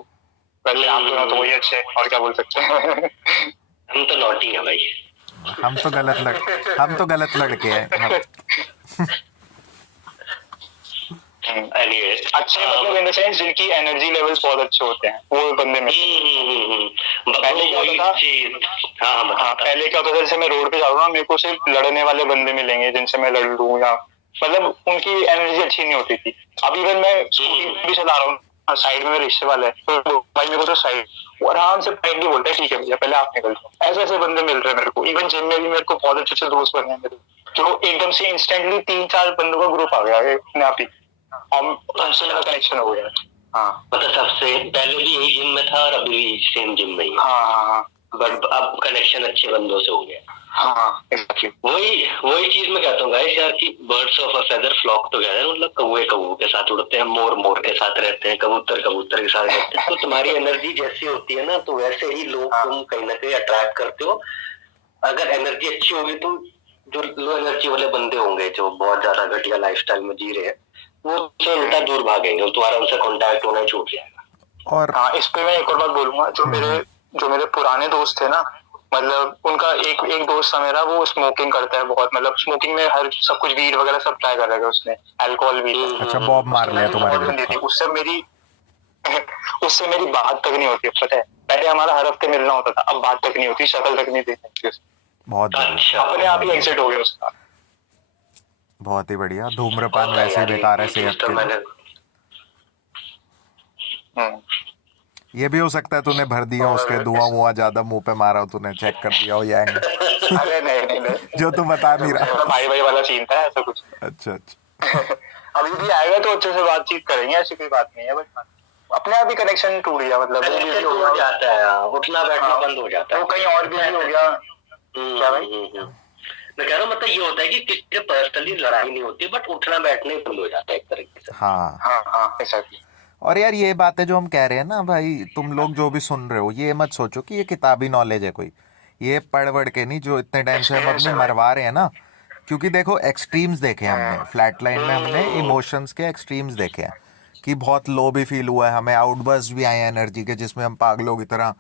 वैसे आप दोनों तो वही अच्छे, और क्या बोल सकते हैं। हम तो नॉटी है भाई। हम तो गलत लड़के हैं। अच्छे मतलब इन द सेंस जिनकी एनर्जी लेवल्स बहुत अच्छे होते हैं, वो बंदे में। पहले क्या होता था, हाँ, पहले क्या होता था, जैसे मैं रोड पे जा रहा हूँ, मेरे को सिर्फ लड़ने वाले बंदे मिलेंगे जिनसे मैं लड़ लूं, या मतलब उनकी एनर्जी अच्छी नहीं होती थी। अब इवन मैं स्कूटी भी चला रहा हूँ, साइड में मेरे रिश्ते वाले हैं, तो भाई मेरे को तो साइड, और आराम से प्राइडली बोलते हैं ठीक है भैया पहले आप निकल जाओ। ऐसे ऐसे बंदे मिल रहे हैं मेरे को। इवन जिम में भी मेरे को बहुत अच्छे अच्छे दोस्त बने हैं मेरे, जो एकदम से इंस्टेंटली 3-4 बंदों का ग्रुप आ गया है अपने आप ही, उनसे मेरा कनेक्शन हो गया। हाँ, मतलब सबसे पहले भी यही जिम में था और अभी भी सेम जिम में ही है। हाँ, बट अब कनेक्शन अच्छे बंदों से हो गया। हाँ, exactly. वही चीज मैं कहता हूँ गाइस यार, कि birds of a feather flock together, मतलब कौवे कौवे के साथ उड़ते हैं, मोर के साथ रहते हैं, कबूतर के साथ रहते हैं। तो तुम्हारी एनर्जी जैसी होती है ना, तो वैसे ही लोग तुम कहीं ना कहीं अट्रैक्ट करते हो। अगर एनर्जी अच्छी होगी तो जो लो एनर्जी वाले बंदे होंगे, जो बहुत ज्यादा घटिया लाइफस्टाइल में जी रहे हैं, वो उससे उल्टा दूर भागेंगे, तुम्हारा उनसे कांटेक्ट होना ही छूट जाएगा। और हाँ, इस पे मैं एक और बात बोलूंगा, जो मेरे पुराने दोस्त थे ना, मतलब उनका एक दोस्त था मेरा, वो स्मोकिंग करता है बहुत, मतलब स्मोकिंग में हर सब कुछ, वीड वगैरह सब ट्राई कर रहा है उसने, अल्कोहल भी। अच्छा, बॉब मार लिया तुम्हारे ग्रुप का। उससे मेरी बात तक नहीं होती, पता है। पहले हमारा हर हफ्ते मिलना होता था, अब बात तक नहीं होती, शक्ल तक नहीं देखती। बहुत अच्छा, अपने आप ही एग्जिट हो गया उसका। बहुत ही बढ़िया। धूम्रपान वैसे ही बेकार है सेहत के लिए। ये भी हो सकता है तूने भर दिया उसके, धुआं ज्यादा मुंह पे मारा हो तूने, चेक कर दिया हो, ये एंगल। अरे नहीं जो तू बता नहीं रहा। भाई वाला सीन था, ऐसा कुछ। अच्छा। अभी भी आएगा तो अच्छे से बातचीत करेंगे, ऐसी कोई बात नहीं है, बट अपने आप ही कनेक्शन टूट गया, मतलब हो जाता है, उठना बैठना बंद हो जाता है, वो कहीं और भी हो गया। क्या भाई? मैं कह रहा हूँ, मतलब ये होता है कि किसी से पर्सनली लड़ाई नहीं होती, बट उठना बैठना ही बंद हो जाता है एक तरीके से। हाँ, exactly. और यार ये बातें जो हम कह रहे हैं ना भाई, तुम लोग जो भी सुन रहे हो, ये मत सोचो कि ये किताबी नॉलेज है कोई, ये पढ़ के नहीं, जो इतने टाइम से हम अपनी मरवा रहे हैं ना। क्योंकि देखो एक्सट्रीम्स देखे हमने, फ्लैट लाइन में हमने इमोशंस के एक्सट्रीम्स देखे हैं, कि बहुत लो भी फील हुआ है हमें, आउटबर्स्ट भी आए हैं एनर्जी के, जिसमें हम पागलों की तरह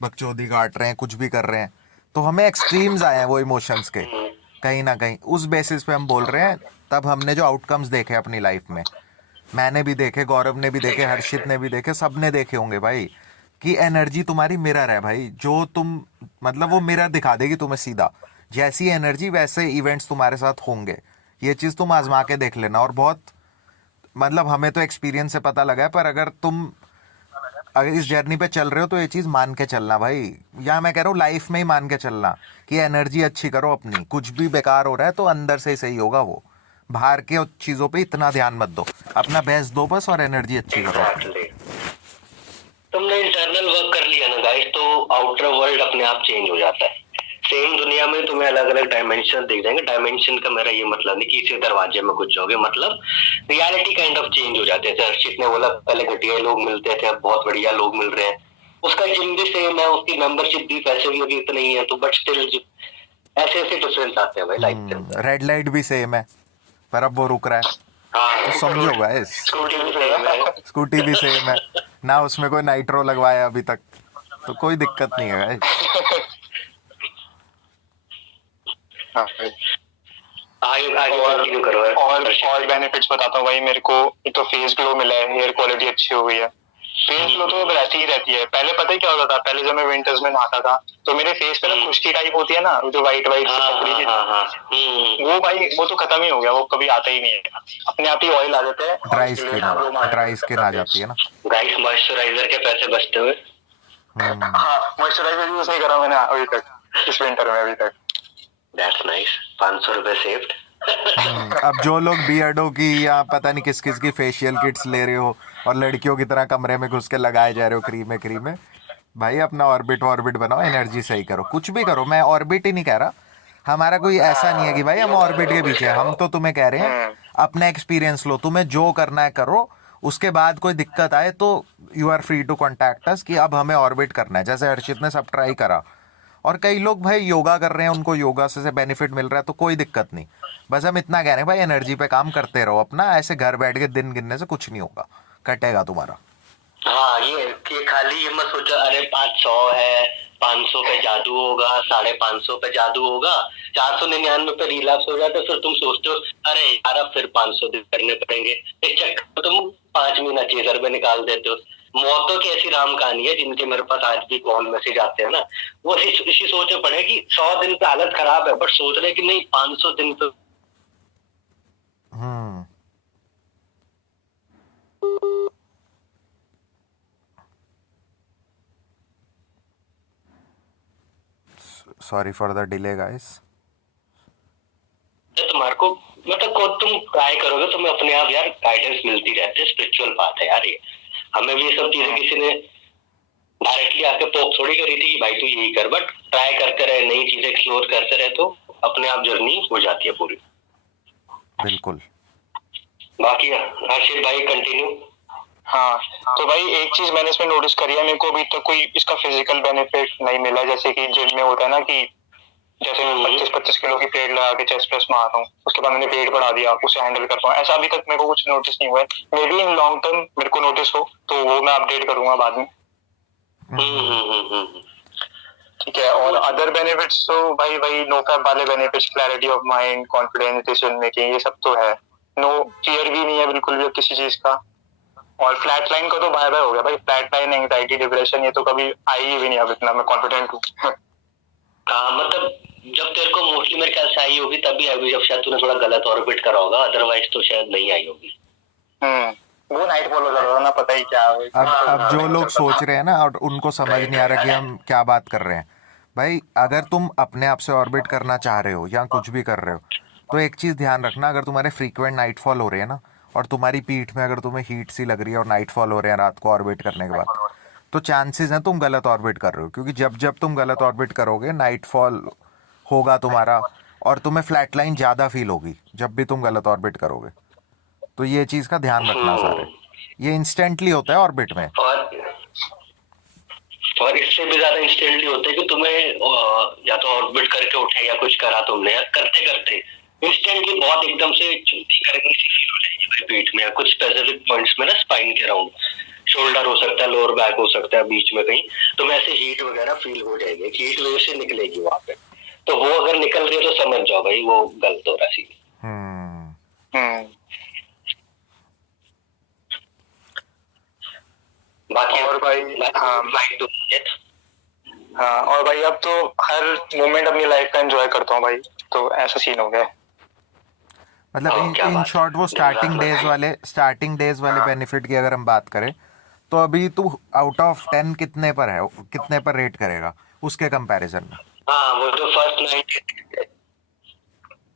बकचोदी काट रहे हैं, कुछ भी कर रहे हैं, तो हमें एक्सट्रीम्स आए हैं वो इमोशंस के, कहीं ना कहीं उस बेसिस पे हम बोल रहे हैं। तब हमने जो आउटकम्स देखे अपनी लाइफ में, मैंने भी देखे, गौरव ने भी देखे, हर्षित ने भी देखे, सब ने देखे होंगे भाई, कि एनर्जी तुम्हारी मिरर है भाई, जो तुम मतलब वो मिरर दिखा देगी तुम्हें सीधा, जैसी एनर्जी वैसे इवेंट्स तुम्हारे साथ होंगे। ये चीज़ तुम आजमा के देख लेना। और बहुत मतलब हमें तो एक्सपीरियंस से पता लगा है, पर अगर इस जर्नी पे चल रहे हो तो ये चीज़ मान के चलना भाई, या मैं कह रहा हूँ लाइफ में ही मान के चलना, कि एनर्जी अच्छी करो अपनी, कुछ भी बेकार हो रहा है तो अंदर से ही सही होगा वो, बाहर के चीज़ों पे इतना ध्यान मत दो, अपना बेस्ट दो बस, और एनर्जी अच्छी करो। तुमने इंटरनल वर्क कर लिया ना गाइस, तो आउटर वर्ल्ड अपने आप चेंज हो जाता है। सेम दुनिया में तुम्हें अलग अलग डायमेंशन दिख जाएंगे। डायमेंशन का मेरा ये मतलब नहीं कि इसी दरवाजे में कुछ होगे, मतलब रियलिटी काइंड ऑफ चेंज हो जाते हैं। जैसे हर्षित ने बोला पहले घटिया लोग मिलते थे, अब बहुत बढ़िया लोग मिल रहे हैं। उसका जिम भी सेम है, उसकी मेंबरशिप भी, पैसे भी अभी इतने ही है, तो बट स्टिल ऐसे ऐसे डिफरेंस आते हैं भाई लाइफ के। रेड लाइट भी सेम है, पर अब वो रुक रहा है। हाँ, तो समझो गाइस, स्कूटी भी सेम है ना, उसमें कोई नाइट्रो लगवाया अभी तक, तो कोई दिक्कत नहीं है गाइस। आगे और कंटिन्यू करो और बेनिफिट्स बताता हूँ भाई। मेरे को एक तो फेस ग्लो मिला है, हेयर क्वालिटी अच्छी हो गई है। फेस ग्लो तो रहती ही रहती है। पहले पता है क्या होता था, पहले जब मैं विंटर्स में नहाता था तो मेरे फेस पे ना खुश्की टाइप होती है ना, जो व्हाइट व्हाइट पकड़ी थी, वो भाई वो तो खत्म ही हो गया, वो कभी आता ही नहीं है। अपने आप ही ऑयल आ जाते हैं। ड्राई स्किन आ जाती है ना। गाइस, मॉइस्चराइजर के पैसे बचते हुए। हाँ, मॉइस्चराइजर यूज नहीं करा मैंने अभी तक, इस विंटर में अभी तक। दैट्स नाइस, 500 रुपए सेव्ड। अब जो लोग बियर्डो की या पता नहीं किस किस की फेशियल किट्स ले रहे हो और लड़कियों की तरह कमरे में घुस के लगाए जा रहे हो क्रीम में, भाई अपना ऑर्बिट बनाओ, एनर्जी सही करो, कुछ भी करो। मैं ऑर्बिट ही नहीं कह रहा, हमारा कोई ऐसा नहीं है कि भाई हम ऑर्बिट के पीछे हैं। हम तो तुम्हें कह रहे हैं अपना एक्सपीरियंस लो, तुम्हें जो करना है करो, उसके बाद कोई दिक्कत आए तो you are free to contact us कि अब हमें ऑर्बिट करना है। जैसे हर्षित ने सब ट्राई करा, और कई लोग भाई योगा कर रहे हैं, उनको योगा से बेनिफिट मिल रहा है, तो कोई दिक्कत नहीं। बस हम इतना कह रहे हैं भाई एनर्जी पे काम करते रहो अपना, ऐसे घर बैठ के दिन गिनने से कुछ नहीं होगा, कटेगा तुम्हारा। हाँ, ये खाली ये मत सोचो अरे 500 है, 500 पे जादू होगा, 550 पे जादू होगा, 499 पे रिलैप्स हो जाता है, फिर तुम सोचते हो अरे यार अब फिर 500 दिन करने पड़ेंगे। इस चक्कर में तुम 5 महीना चेजर में निकाल देते हो। मौतों की ऐसी राम कहानी है जिनके मेरे पास आज भी कॉल मैसेज आते हैं ना, वो इसी सोच में पड़े कि 100 दिन पे हालत खराब है, बट सोच रहे कि नहीं 500 दिन पे। Sorry for the delay guys. तुम्हारे को मतलब खुद तुम ट्राई करोगे, तुम्हें अपने आप यार गाइडेंस मिलती रहती है। स्पिरिचुअल बात है यार ये। हमें भी ये सब चीजें किसी ने डायरेक्टली आके पोक थोड़ी करी थी कि भाई तू यही कर, बट ट्राई करते रहे, नई चीजें एक्सप्लोर करते रहे तो अपने आप जर्नी हो जाती है पूरी। बिल्कुल। बाकी हर्षित भाई कंटिन्यू। हाँ, तो भाई एक चीज मैंने इसमें नोटिस करी है, मेरे को अभी तक कोई इसका फिजिकल बेनिफिट नहीं मिला। जैसे कि जिम में होता है ना कि जैसे मैं 25-25 किलो की प्लेट लगा के चेस्ट प्रेस मार रहा हूँ, उसके बाद मैंने वेट बढ़ा दिया, उसे हैंडल कर पाऊँ, ऐसा अभी तक मेरे को कुछ नोटिस नहीं हुआ है। May be in long term मेरे को नोटिस हो तो वो मैं अपडेट करूंगा बाद में। ठीक है। और अदर बेनिफिट्स तो भाई वही नो फैप वाले benefits, clarity of mind, confidence, decision making, ये सब तो है। नो फियर भी नहीं है बिल्कुल भी किसी चीज का। और फ्लैट लाइन का तो बाय बाय हो गया भाई। फ्लैट लाइन, एंग्जाइटी, डिप्रेशन, ये तो कभी आई भी नहीं। अब इतना मैं कॉन्फिडेंट हूँ। हाँ, मतलब जब तेरे को मोस्टली मेरे ख्याल से आई होगी तभी आई होगी जब शायद तूने थोड़ा गलत ऑर्बिट करा होगा, अदरवाइज तो शायद नहीं आई होगी। वो नाइट फॉलो कर रहा ना, पता ही क्या है। अब जो लोग सोच रहे हैं ना और उनको समझ नहीं आ रहा कि हम क्या बात कर रहे हैं, भाई अगर तुम अपने आप से ऑर्बिट करना चाह रहे हो या कुछ भी कर रहे हो, तो एक चीज़ ध्यान रखना, अगर तुम्हारे फ्रीक्वेंट नाइटफॉल हो रहे हैं ना, और तुम्हारी पीठ में अगर तुम्हें हीट सी लग रही है और नाइटफॉल हो रहे हैं रात को ऑर्बिट करने के बाद, तो चांसेस हैं तुम गलत ऑर्बिट कर रहे हो। क्योंकि जब जब तुम गलत ऑर्बिट करोगे नाइटफॉल होगा तुम्हारा, और तुम्हें फ्लैट लाइन ज़्यादा फील होगी जब भी तुम गलत ऑर्बिट करोगे। तो ये चीज़ का ध्यान रखना सारे, ये इंस्टेंटली होता है ऑर्बिट में। और इससे भी ज्यादा इंस्टेंटली होता है कि तुम्हें या तो ऑर्बिट करके उठे या कुछ करा तुमने, या करते करते इंस्टेंटली बहुत एकदम से चुनती करने की फील हो जाएगी भाई पीठ में, या कुछ स्पेसिफिक पॉइंट्स में ना, स्पाइन के अराउंड, शोल्डर हो सकता है, लोअर बैक हो सकता है, बीच में कहीं तुम्हें ऐसे हीट वगैरह फील हो जाएगी, हीट वेव से निकलेगी वहां पे। तो वो अगर निकल रही है तो समझ जाओ भाई वो गलत हो रहा है सीन। बाकी और भाई हाँ, और भाई अब तो हर मोमेंट अपनी लाइफ का एंजॉय करता हूँ भाई। तो ऐसा सीन हो गया। मतलब इन शॉर्ट वो स्टार्टिंग डेज वाले बेनिफिट की अगर हम बात करें, तो अभी तू आउट ऑफ 10 कितने पर है, कितने पर रेट करेगा उसके कंपैरिजन में? हाँ, वो जो फर्स्ट नाइट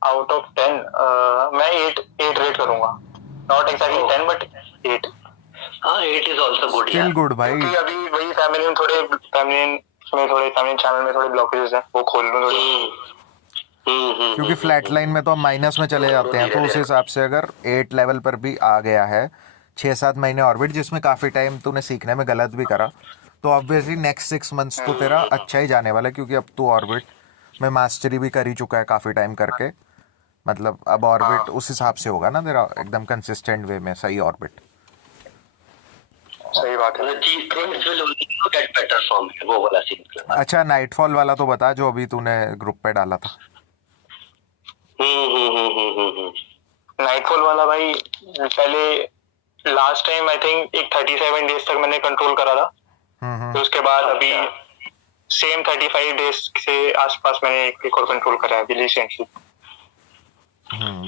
आउट ऑफ 10 मैं 8 रेट करूंगा। Not exactly 10 but 8। हाँ, 8 is also good still good भाई। क्योंकि अभी वही फैमिली चैनल में थोड़े ब्लॉकेजेस हैं, वो खोल लूं थोड़ी। क्योंकि फ्लैट लाइन में तो हम माइनस में चले जाते हैं, तो उस हिसाब से अगर 8 लेवल पर भी आ गया है 6-7 महीने ऑर्बिट, जिसमें काफ़ी टाइम तूने सीखने में गलत भी करा, तो ऑब्वियसली नेक्स्ट 6 मंथ्स तो तेरा अच्छा ही जाने वाला है। क्योंकि अब तू ऑर्बिट में मास्टरी भी कर ही चुका है काफ़ी टाइम करके, मतलब अब ऑर्बिट उस हिसाब से होगा ना तेरा एकदम कंसिस्टेंट वे में सही ऑर्बिट। सही बात है। वो वाला सीन। अच्छा, नाइटफॉल वाला तो बता जो अभी तूने ग्रुप पे डाला था। नाइटफॉल वाला भाई पहले लास्ट टाइम आई थिंक एक 37 डेज तक मैंने कंट्रोल करा था, तो उसके बाद अभी सेम 35 डेज से आसपास मैंने एक और कंट्रोल करा है अभी रिसेंटली।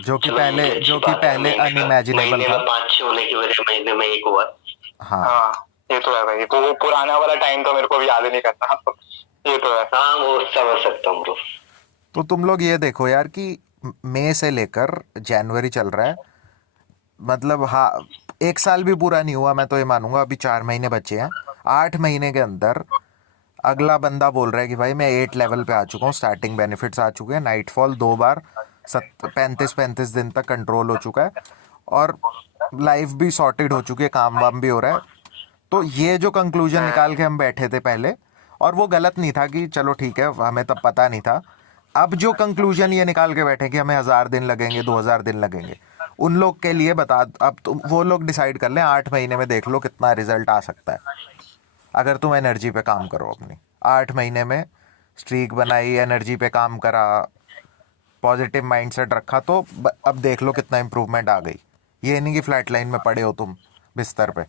जो कि पहले अनइमेजिनेबल महीने था। में 5-6 होने की वजह महीने में 1 हुआ। हाँ ये तो है भाई, तो वो पुराना वाला टाइम तो मेरे को भी याद ही नहीं करना। ये तो है। हाँ वो समझ सकता हूँ ब्रो। तो तुम लोग ये देखो यार कि मई से लेकर जनवरी चल रहा है, मतलब हाँ 1 साल भी पूरा नहीं हुआ, मैं तो ये मानूंगा अभी 4 महीने बचे हैं। 8 महीने के अंदर अगला बंदा बोल रहा है कि भाई मैं 8 लेवल पे आ चुका हूँ, स्टार्टिंग बेनिफिट्स आ चुके हैं, नाइटफॉल 2 बार 35-35 दिन तक कंट्रोल हो चुका है, और लाइफ भी सॉर्टेड हो चुकी है, काम वाम भी हो रहा है। तो ये जो कंक्लूजन निकाल के हम बैठे थे पहले, और वो गलत नहीं था कि चलो ठीक है, हमें तब पता नहीं था। अब जो कंक्लूजन ये निकाल के बैठे कि हमें 1000 दिन लगेंगे, 2000 दिन लगेंगे, उन लोग के लिए बता, अब तुम वो लोग डिसाइड कर लें, 8 महीने में देख लो कितना रिजल्ट आ सकता है अगर तुम एनर्जी पे काम करो अपनी। 8 महीने में स्ट्रीक बनाई, एनर्जी पे काम करा, पॉजिटिव माइंडसेट रखा, तो अब देख लो कितना इम्प्रूवमेंट आ गई। ये नहीं कि फ्लैट लाइन में पड़े हो तुम बिस्तर पे।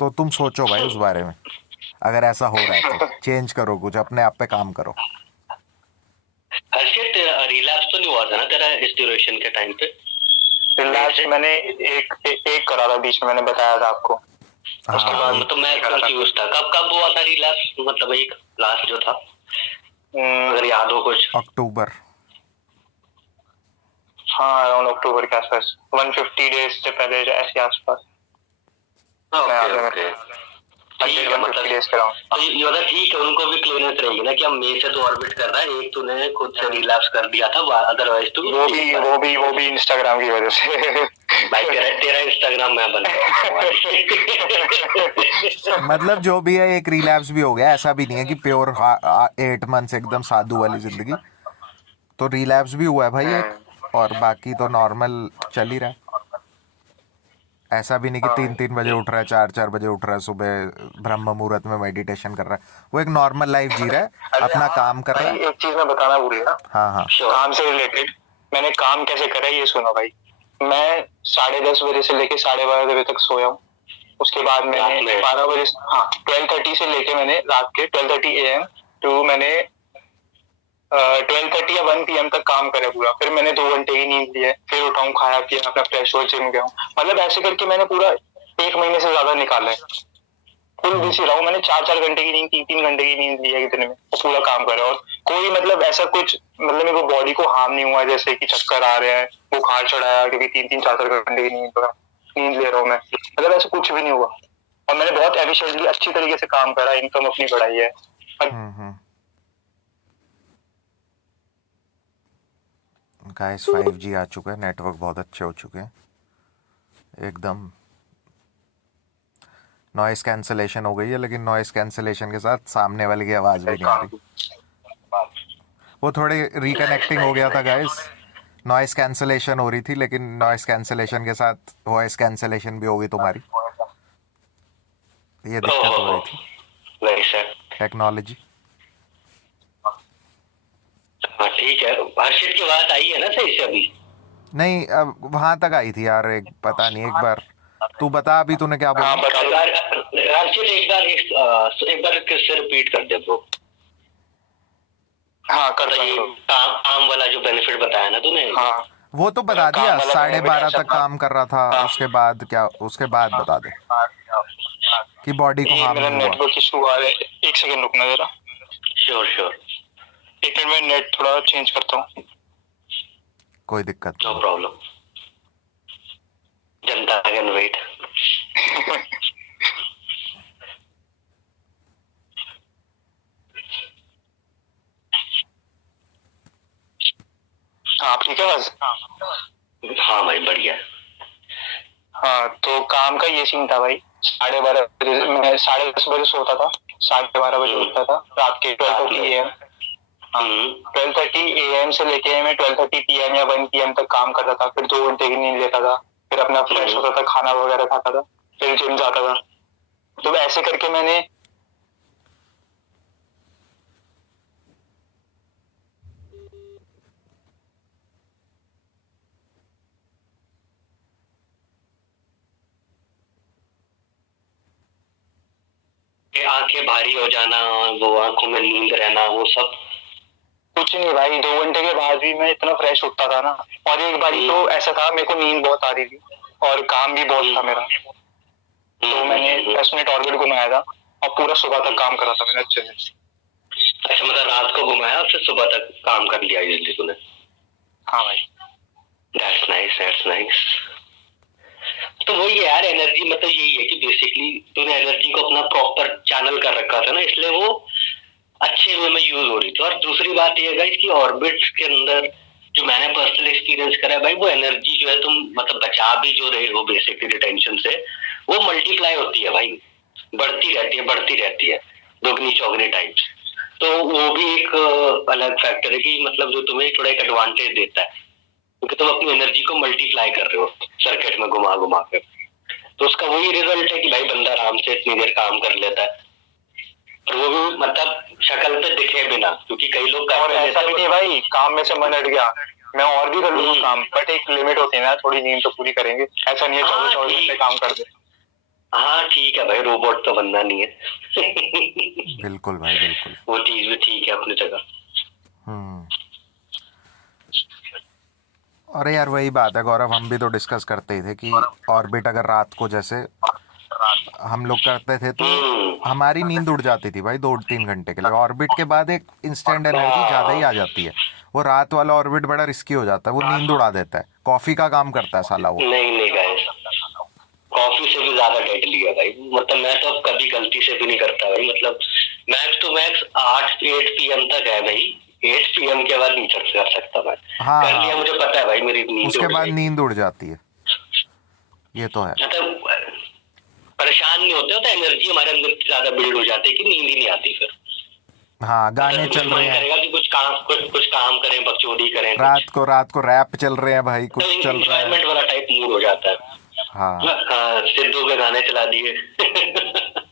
तो तुम सोचो भाई उस बारे में, अगर ऐसा हो रहा है तो चेंज करो, कुछ अपने आप पे काम करो। हर्षित रिलैप्स तो नहीं हुआ था ना तेरा इस ड्यूरेशन के टाइम पे? रिलैप्स मैंने एक करा था बीच में, मैंने बताया था आपको। उसके हाँ बाद तो मैं कंफ्यूज था, कब हुआ था रिलैप्स, मतलब एक लास्ट जो था, अगर याद हो कुछ। अक्टूबर। हाँ अराउंड अक्टूबर के आसपास, 150 डेज से पहले ऐसे आसपास। ओके ठीक है, मतलब डेज के अराउंड। तो ये वाला ठीक है, उनको भी क्लियरनेस रहेगी ना कि हम मई से तो ऑर्बिट कर रहा है, एक तूने खुद से रिलैप्स कर दिया था, अदरवाइज तो वो भी इंस्टाग्राम की वजह से। भाई तेरा इंस्टाग्राम मैं बन मतलब जो भी है एक रिलैप्स भी हो गया, ऐसा भी नहीं है कि प्योर 8 मंथ्स एकदम साधु वाली जिंदगी। तो रिलैप्स भी हुआ है भाई एक, और बाकी तो नॉर्मल चल ही रहा है। ऐसा भी नहीं कि 3-3 बजे उठ रहा है, 4-4 बजे उठ रहा है सुबह, ब्रह्म मुहूर्त में मेडिटेशन कर रहा है। वो एक नॉर्मल लाइफ जी रहा है, अपना काम कर रहा है। एक चीज मैं बताना भूल गया। हाँ काम से रिलेटेड मैंने काम कैसे करा है ये सुनो भाई। मैं 10:30 बजे से लेके 12:30 बजे तक सोया हूँ। उसके बाद मैंने 12 बजे 12:30 से लेके मैंने रात के 12:30 AM टू मैंने 12:30 या 1 PM तक काम करा पूरा। फिर मैंने 2 घंटे की नींद ली है, फिर उठाऊं, खाया पिया, अपना फ्रेश हो, जिम गया हूँ। मतलब ऐसे करके मैंने पूरा 1 महीने से ज्यादा निकाला है। फुल बिजी रहा हूँ मैंने, 4-4 घंटे की नींद, 3-3 घंटे की नींद ली है इतने में, वो पूरा काम करा। और कोई मतलब ऐसा कुछ मतलब मेरे को बॉडी को हार्म नहीं हुआ, जैसे कि चक्कर आ रहे हैं, बुखार चढ़ाया, क्योंकि 3-3-4-4 घंटे की नींद ले रहा हूँ मैं। मतलब ऐसा कुछ भी नहीं हुआ, और मैंने बहुत एफिशिएंटली अच्छी तरीके से काम करा, इनकम अपनी बढ़ाई है। गाइस 5G आ चुका है, नेटवर्क बहुत अच्छे हो चुके हैं एकदम। नॉइस कैंसलेशन हो गई है, लेकिन नॉइस कैंसलेशन के साथ सामने वाले की आवाज़ भी नहीं आ रही। वो थोड़े रिकनेक्टिंग हो गया था गाइस, नॉइस कैंसलेशन हो रही थी, लेकिन नॉइस कैंसलेशन के साथ वॉइस कैंसलेशन भी होगी तुम्हारी। ये दिक्कत हो रही थी, टेक्नोलॉजी। हाँ ठीक है, हर्षित की बात आई है ना सही से अभी? नहीं, अब वहां तक आई थी यार, एक पता नहीं, एक बार तू बता अभी तूने क्या बोला। हर्षित एक बार किससे रिपीट कर दे ब्रो। हाँ कर काम वाला जो बेनिफिट बताया ना तूने। हाँ वो तो बता दिया, 12:30 तक काम कर रहा था। उसके बाद क्या, उसके बाद बता दे कि बॉडी को हार्म मेरा नहीं हुआ। नेटवर्क इशू आ रहा है, 1 सेकंड रुकना जरा। श्योर 1 मिनट में नेट थोड़ा चेंज करता हूँ। कोई दिक्कत no problem, Janata can wait. हाँ ठीक है बस। हाँ भाई बढ़िया। हाँ तो काम का ये सीन था भाई, 12:30 बजे मैं 10:30 बजे सोता था, 12:30 बजे उठता था रात के 12:30 AM। 12:30 AM से लेके मैं 12:30 PM या 1 PM तक काम करता था, फिर 2 घंटे की नींद लेता था, फिर अपना फ्रेश होता था, खाना वगैरह खाता था, फिर जिम जाता था। तो ऐसे करके मैंने आंखें भारी हो जाना, वो आंखों में नींद रहना, वो सब? कुछ नहीं भाई, 2 घंटे के बाद भी मैं इतना फ्रेश उठता था ना। और एक बारी तो ऐसा था, मेरे को नींद बहुत आ रही थी और काम भी बहुत था मेरा, तो मैंने 10 मिनट ऑर्बिट घुमाया था और पूरा सुबह तक काम करा था मैंने अच्छे से। अच्छा, मतलब रात को घुमाया फिर सुबह तक काम कर लिया इजीली तूने? हाँ भाई। That's nice, that's nice. तो वही है यार, एनर्जी मतलब यही है कि बेसिकली तूने एनर्जी को अपना प्रॉपर चैनल कर रखा था ना, इसलिए वो अच्छे वे में यूज हो रही थी। और दूसरी बात ये है कि ऑर्बिट्स के अंदर जो मैंने पर्सनल एक्सपीरियंस करा है भाई, वो एनर्जी जो है तुम मतलब बचा भी जो रहे हो बेसिकली रिटेंशन से, वो मल्टीप्लाई होती है भाई, बढ़ती रहती है दोगुनी चौगुनी टाइप्स। तो वो भी एक अलग फैक्टर है कि मतलब जो तुम्हें थोड़ा एक एडवांटेज देता है, क्योंकि तुम अपनी एनर्जी को मल्टीप्लाई कर रहे हो सर्किट में घुमा घुमा कर। तो उसका वही रिजल्ट है कि भाई बंदा आराम से इतनी देर काम कर लेता है, और वो भी मतलब शक्ल पे दिखे बिना, क्योंकि कई लोग और ऐसा भी नहीं भाई काम में से मन हट गया मैं और भी कर लूंगा काम, बट एक लिमिट होती है ना, थोड़ी नींद तो पूरी करेंगे। ऐसा नहीं है 24 घंटे काम कर दे। हाँ ठीक है भाई, रोबोट तो बनना नहीं है। बिल्कुल भाई बिल्कुल, वो चीज भी ठीक है अपनी जगह। अरे यार वही बात है गौरव, हम भी तो डिस्कस करते ही थे कि ऑर्बिट अगर रात को जैसे हम लोग करते थे तो हमारी नींद उड़ जाती थी भाई 2-3 घंटे के लिए। ऑर्बिट के बाद एक इंस्टेंट एनर्जी ज़्यादा ही आ जाती है। वो रात वाला ऑर्बिट बड़ा रिस्की हो जाता है, वो नींद उड़ा देता है, कॉफ़ी का काम करता है साला वो। नहीं गाइस, कॉफी से भी ज्यादा डेडली है भाई। मतलब मैं तो अब कभी गलती से भी नहीं करता भाई, मतलब मैक्स टू मैक्स 8 PM तक है भाई, 8 PM के बाद नहीं कर सकता मैं। हाँ, कर लिया मुझे पता है भाई, मेरी नींद उसके बाद नींद उड़ जाती है, ये तो है। मतलब परेशान नहीं होते, तो एनर्जी हमारे अंदर ज्यादा बिल्ड हो जाती है कि नींद ही नहीं आती फिर। हाँ, गाने चल रहे हैं, करेगा कि कुछ काम करें, बकचोदी करें, रात को रैप चल रहे हैं भाई, कुछ चल रहा है, एंजॉयमेंट वाला टाइप मूड हो जाता है। हाँ सिद्धू के गाने चला दिए।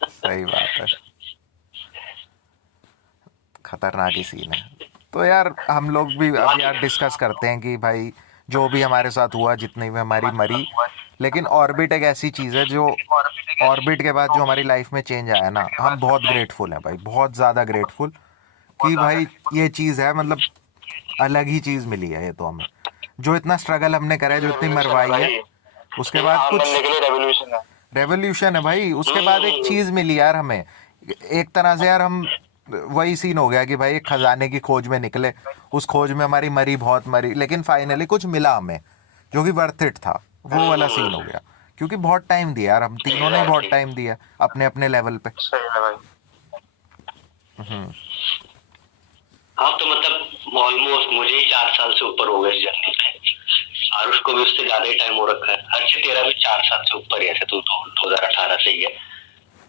सही बात है, खतरनाक ही सीन है। तो यार हम लोग भी अब यार डिस्कस करते हैं कि भाई जो भी हमारे साथ हुआ, जितनी भी हमारी मरी, लेकिन ऑर्बिट एक ऐसी चीज़ है जो ऑर्बिट के बाद जो हमारी लाइफ में चेंज आया ना, हम बहुत ग्रेटफुल हैं भाई, बहुत ज़्यादा ग्रेटफुल कि भाई ये चीज़ है, मतलब अलग ही चीज़ मिली है ये तो हमें। जो इतना स्ट्रगल हमने करा है, जो इतनी मरवाई है, उसके बाद कुछ रेवोल्यूशन है भाई। उसके बाद एक चीज़ मिली यार हमें, एक तरह से यार हम वही सीन हो गया कि भाई एक खजाने की खोज में निकले, उस खोज में हमारी मरी बहुत मरी, लेकिन फाइनली कुछ मिला हमें जो कि वर्थ इट था, वो वाला सीन हो गया। क्योंकि बहुत टाइम दिया यार, हम तीनों ने बहुत टाइम दिया अपने अपने लेवल पे। हाँ तो मतलब ऑलमोस्ट मुझे ही 4 साल से ऊपर हो गए इस जर्नी पे, आरुष को भी उससे ज्यादा ही टाइम हो रखा है। हर्ष तेरा भी 4 साल से ऊपर ही है, तो 2018 से ही है।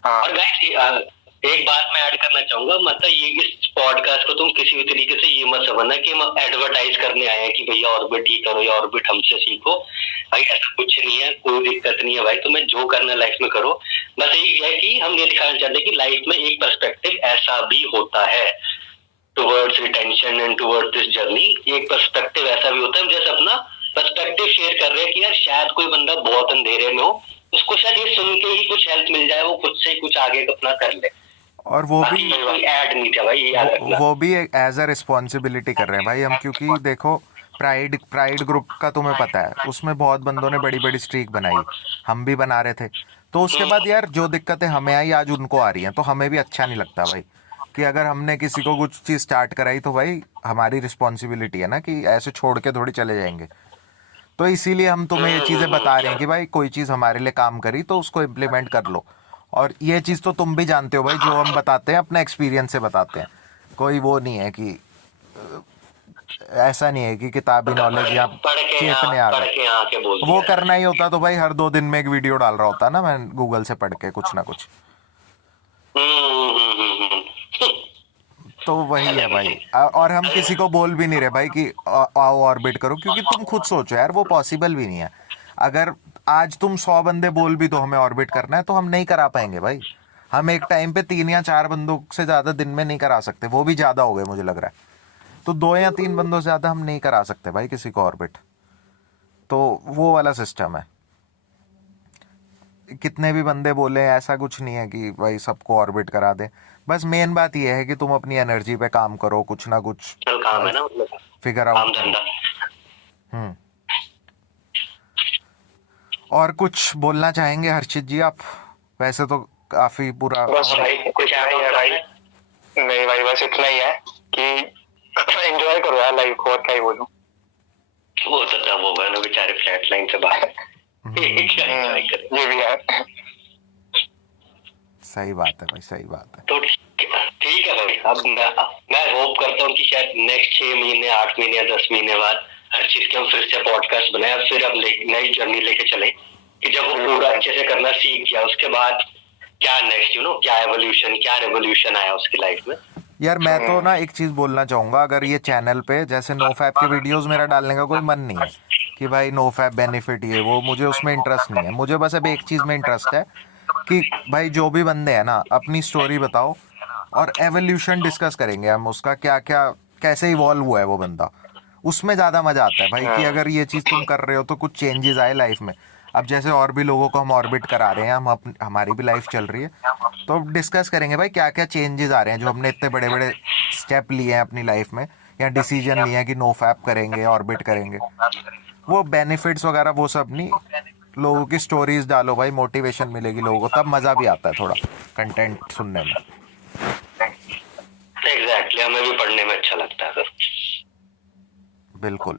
और गाइस एक बात मैं ऐड करना चाहूंगा, मतलब ये इस पॉडकास्ट को तुम किसी भी तरीके से ये मत समझना कि हम एडवर्टाइज करने आए हैं कि भैया ऑर्बिट ही करो या ऑर्बिट हमसे सीखो। भाई ऐसा कुछ नहीं है, कोई दिक्कत नहीं है भाई, तुम्हें जो करना है लाइफ में करो। बस यही है कि हम ये दिखाना चाहते हैं कि लाइफ में एक पर्सपेक्टिव ऐसा भी होता है towards retention and towards this journey. एक पर्सपेक्टिव ऐसा भी होता है, जैसे अपना पर्सपेक्टिव शेयर कर रहे हैं कि यार शायद कोई बंदा बहुत अंधेरे में हो, उसको शायद ये सुन के ही कुछ हेल्प मिल जाए, वो खुद से कुछ आगे अपना कर ले। और वो भी ऐड नहीं था भाई, वो भी एज अ रिस्पॉन्सिबिलिटी कर रहे हैं भाई हम, क्योंकि देखो प्राइड ग्रुप का तुम्हें पता है, उसमें बहुत बंदों ने बड़ी बड़ी स्ट्रीक बनाई, हम भी बना रहे थे। तो उसके बाद यार जो दिक्कतें हमें आई आज उनको आ रही हैं, तो हमें भी अच्छा नहीं लगता भाई कि अगर हमने किसी को कुछ चीज़ स्टार्ट कराई तो भाई हमारी रिस्पॉन्सिबिलिटी है ना कि ऐसे छोड़ के थोड़ी चले जाएंगे। तो इसीलिए हम तुम्हें ये चीज़ें बता रहे हैं कि भाई कोई चीज़ हमारे लिए काम करी तो उसको इम्प्लीमेंट कर लो। और ये चीज़ तो तुम भी जानते हो भाई, जो हम बताते हैं अपने एक्सपीरियंस से बताते हैं, कोई वो नहीं है कि ऐसा नहीं है कि किताबी नॉलेज या चेतने आ गए। वो करना ही होता तो भाई हर 2 दिन में एक वीडियो डाल रहा होता ना मैं, गूगल से पढ़ के कुछ ना कुछ। तो वही है भाई, और हम किसी को बोल भी नहीं रहे भाई कि आओ ऑर्बिट करो, क्योंकि तुम खुद सोचो यार वो पॉसिबल भी नहीं है। अगर आज तुम 100 बंदे बोल भी तो हमें ऑर्बिट करना है, तो हम नहीं करा पाएंगे भाई। हम एक टाइम पे 3 या 4 बंदों से ज़्यादा दिन में नहीं करा सकते, वो भी ज़्यादा हो गए मुझे लग रहा है। तो 2 या 3 बंदों से ज़्यादा हम नहीं करा सकते भाई किसी को ऑर्बिट, तो वो वाला सिस्टम है। कितने भी बंदे बोले, ऐसा कुछ नहीं है कि भाई सबको ऑर्बिट करा दे। बस मेन बात ये है कि तुम अपनी एनर्जी पे काम करो, कुछ ना कुछ चल काम है ना, मतलब फिगर काम आउट करो। धंधा। हम्म। और कुछ बोलना चाहेंगे हर्षित जी आप? वैसे तो काफी पूरा बस भाई कुछ क्या नहीं है भाई, नहीं भाई बस इतना ही है कि एंजॉय करो यार लाइफ को, और क्या ही बोलूं। वो तो तब होगा ना बेचारे फ्लैट लाइन से बाहर। क्या enjoy करें। ये भी है। सही बात है भाई, सही बात है। तो ठीक है भाई, अब मैं होप करता हूँ कि शायद नेक्स्ट 6 महीने, 8 महीने या 10 महीने बाद हर चीज के हम फिर से पॉडकास्ट बनाए, फिर अब नई जर्नी लेके चले कि जब वो पूरा अच्छे से करना सीख गया उसके बाद क्या नेक्स्ट, क्या एवोल्यूशन, क्या रेवोल्यूशन आया उसकी लाइफ में। यार मैं तो ना एक चीज बोलना चाहूंगा, अगर ये चैनल पे जैसे नो फैप के वीडियोस मेरा डालने का कोई मन नहीं है कि भाई नो फैप बेनिफिट ये वो, मुझे उसमें इंटरेस्ट नहीं है। मुझे बस अब एक चीज में इंटरेस्ट है कि भाई जो भी बंदे हैं ना अपनी स्टोरी बताओ, और एवोल्यूशन डिस्कस करेंगे हम उसका, क्या क्या कैसे इवॉल्व हुआ है वो बंदा। उसमें ज़्यादा मज़ा आता है भाई कि अगर ये चीज़ तुम कर रहे हो तो कुछ चेंजेस आए लाइफ में। अब जैसे और भी लोगों को हम ऑर्बिट करा रहे हैं, हमारी भी लाइफ चल रही है, तो डिस्कस करेंगे भाई क्या क्या चेंजेस आ रहे हैं जो हमने इतने बड़े बड़े स्टेप लिए हैं अपनी लाइफ में, या डिसीजन लिए हैं कि नो फैप करेंगे, ऑर्बिट करेंगे। वो बेनिफिट्स वगैरह वो सब नहीं, लोगों की स्टोरीज डालो भाई, मोटिवेशन मिलेगी लोगों को, तब मज़ा भी आता है थोड़ा कंटेंट सुनने में। एग्जैक्टली, हमें भी पढ़ने में अच्छा लगता है सर। बिल्कुल,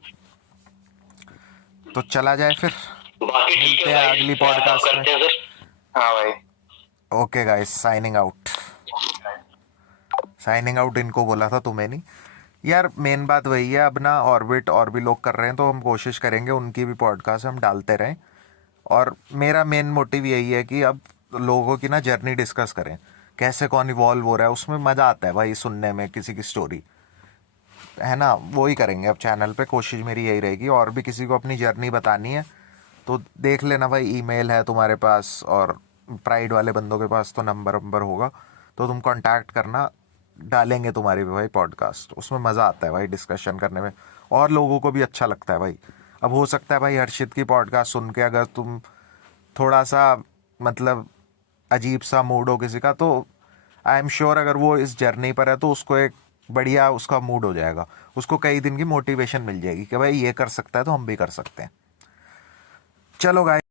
तो चला जाए फिर, बाकी ठीक मिलते है हैं भाई, अगली wrap up पॉडकास्ट में। करते हैं सर। हाँ भाई, okay guys, signing out. Signing out इनको बोला था, तुम्हें नहीं। यार मेन बात वही है, अब ना ऑर्बिट और भी लोग कर रहे हैं तो हम कोशिश करेंगे उनकी भी पॉडकास्ट हम डालते रहें। और मेरा मेन मोटिव यही है कि अब लोगों की ना जर्नी डिस्कस करें, कैसे कौन इवॉल्व हो रहा है, उसमें मज़ा आता है भाई सुनने में किसी की स्टोरी, है ना। वो ही करेंगे अब चैनल पे, कोशिश मेरी यही रहेगी। और भी किसी को अपनी जर्नी बतानी है तो देख लेना भाई, ईमेल है तुम्हारे पास, और प्राइड वाले बंदों के पास तो नंबर होगा, तो तुम कांटेक्ट करना, डालेंगे तुम्हारी भी भाई पॉडकास्ट। उसमें मज़ा आता है भाई डिस्कशन करने में, और लोगों को भी अच्छा लगता है भाई। अब हो सकता है भाई हर्षित की पॉडकास्ट सुन के अगर तुम थोड़ा सा मतलब अजीब सा मूड हो किसी का, तो आई एम श्योर अगर वो इस जर्नी पर है तो उसको एक बढ़िया उसका मूड हो जाएगा, उसको कई दिन की मोटिवेशन मिल जाएगी कि भाई ये कर सकता है तो हम भी कर सकते हैं। चलो गाइस।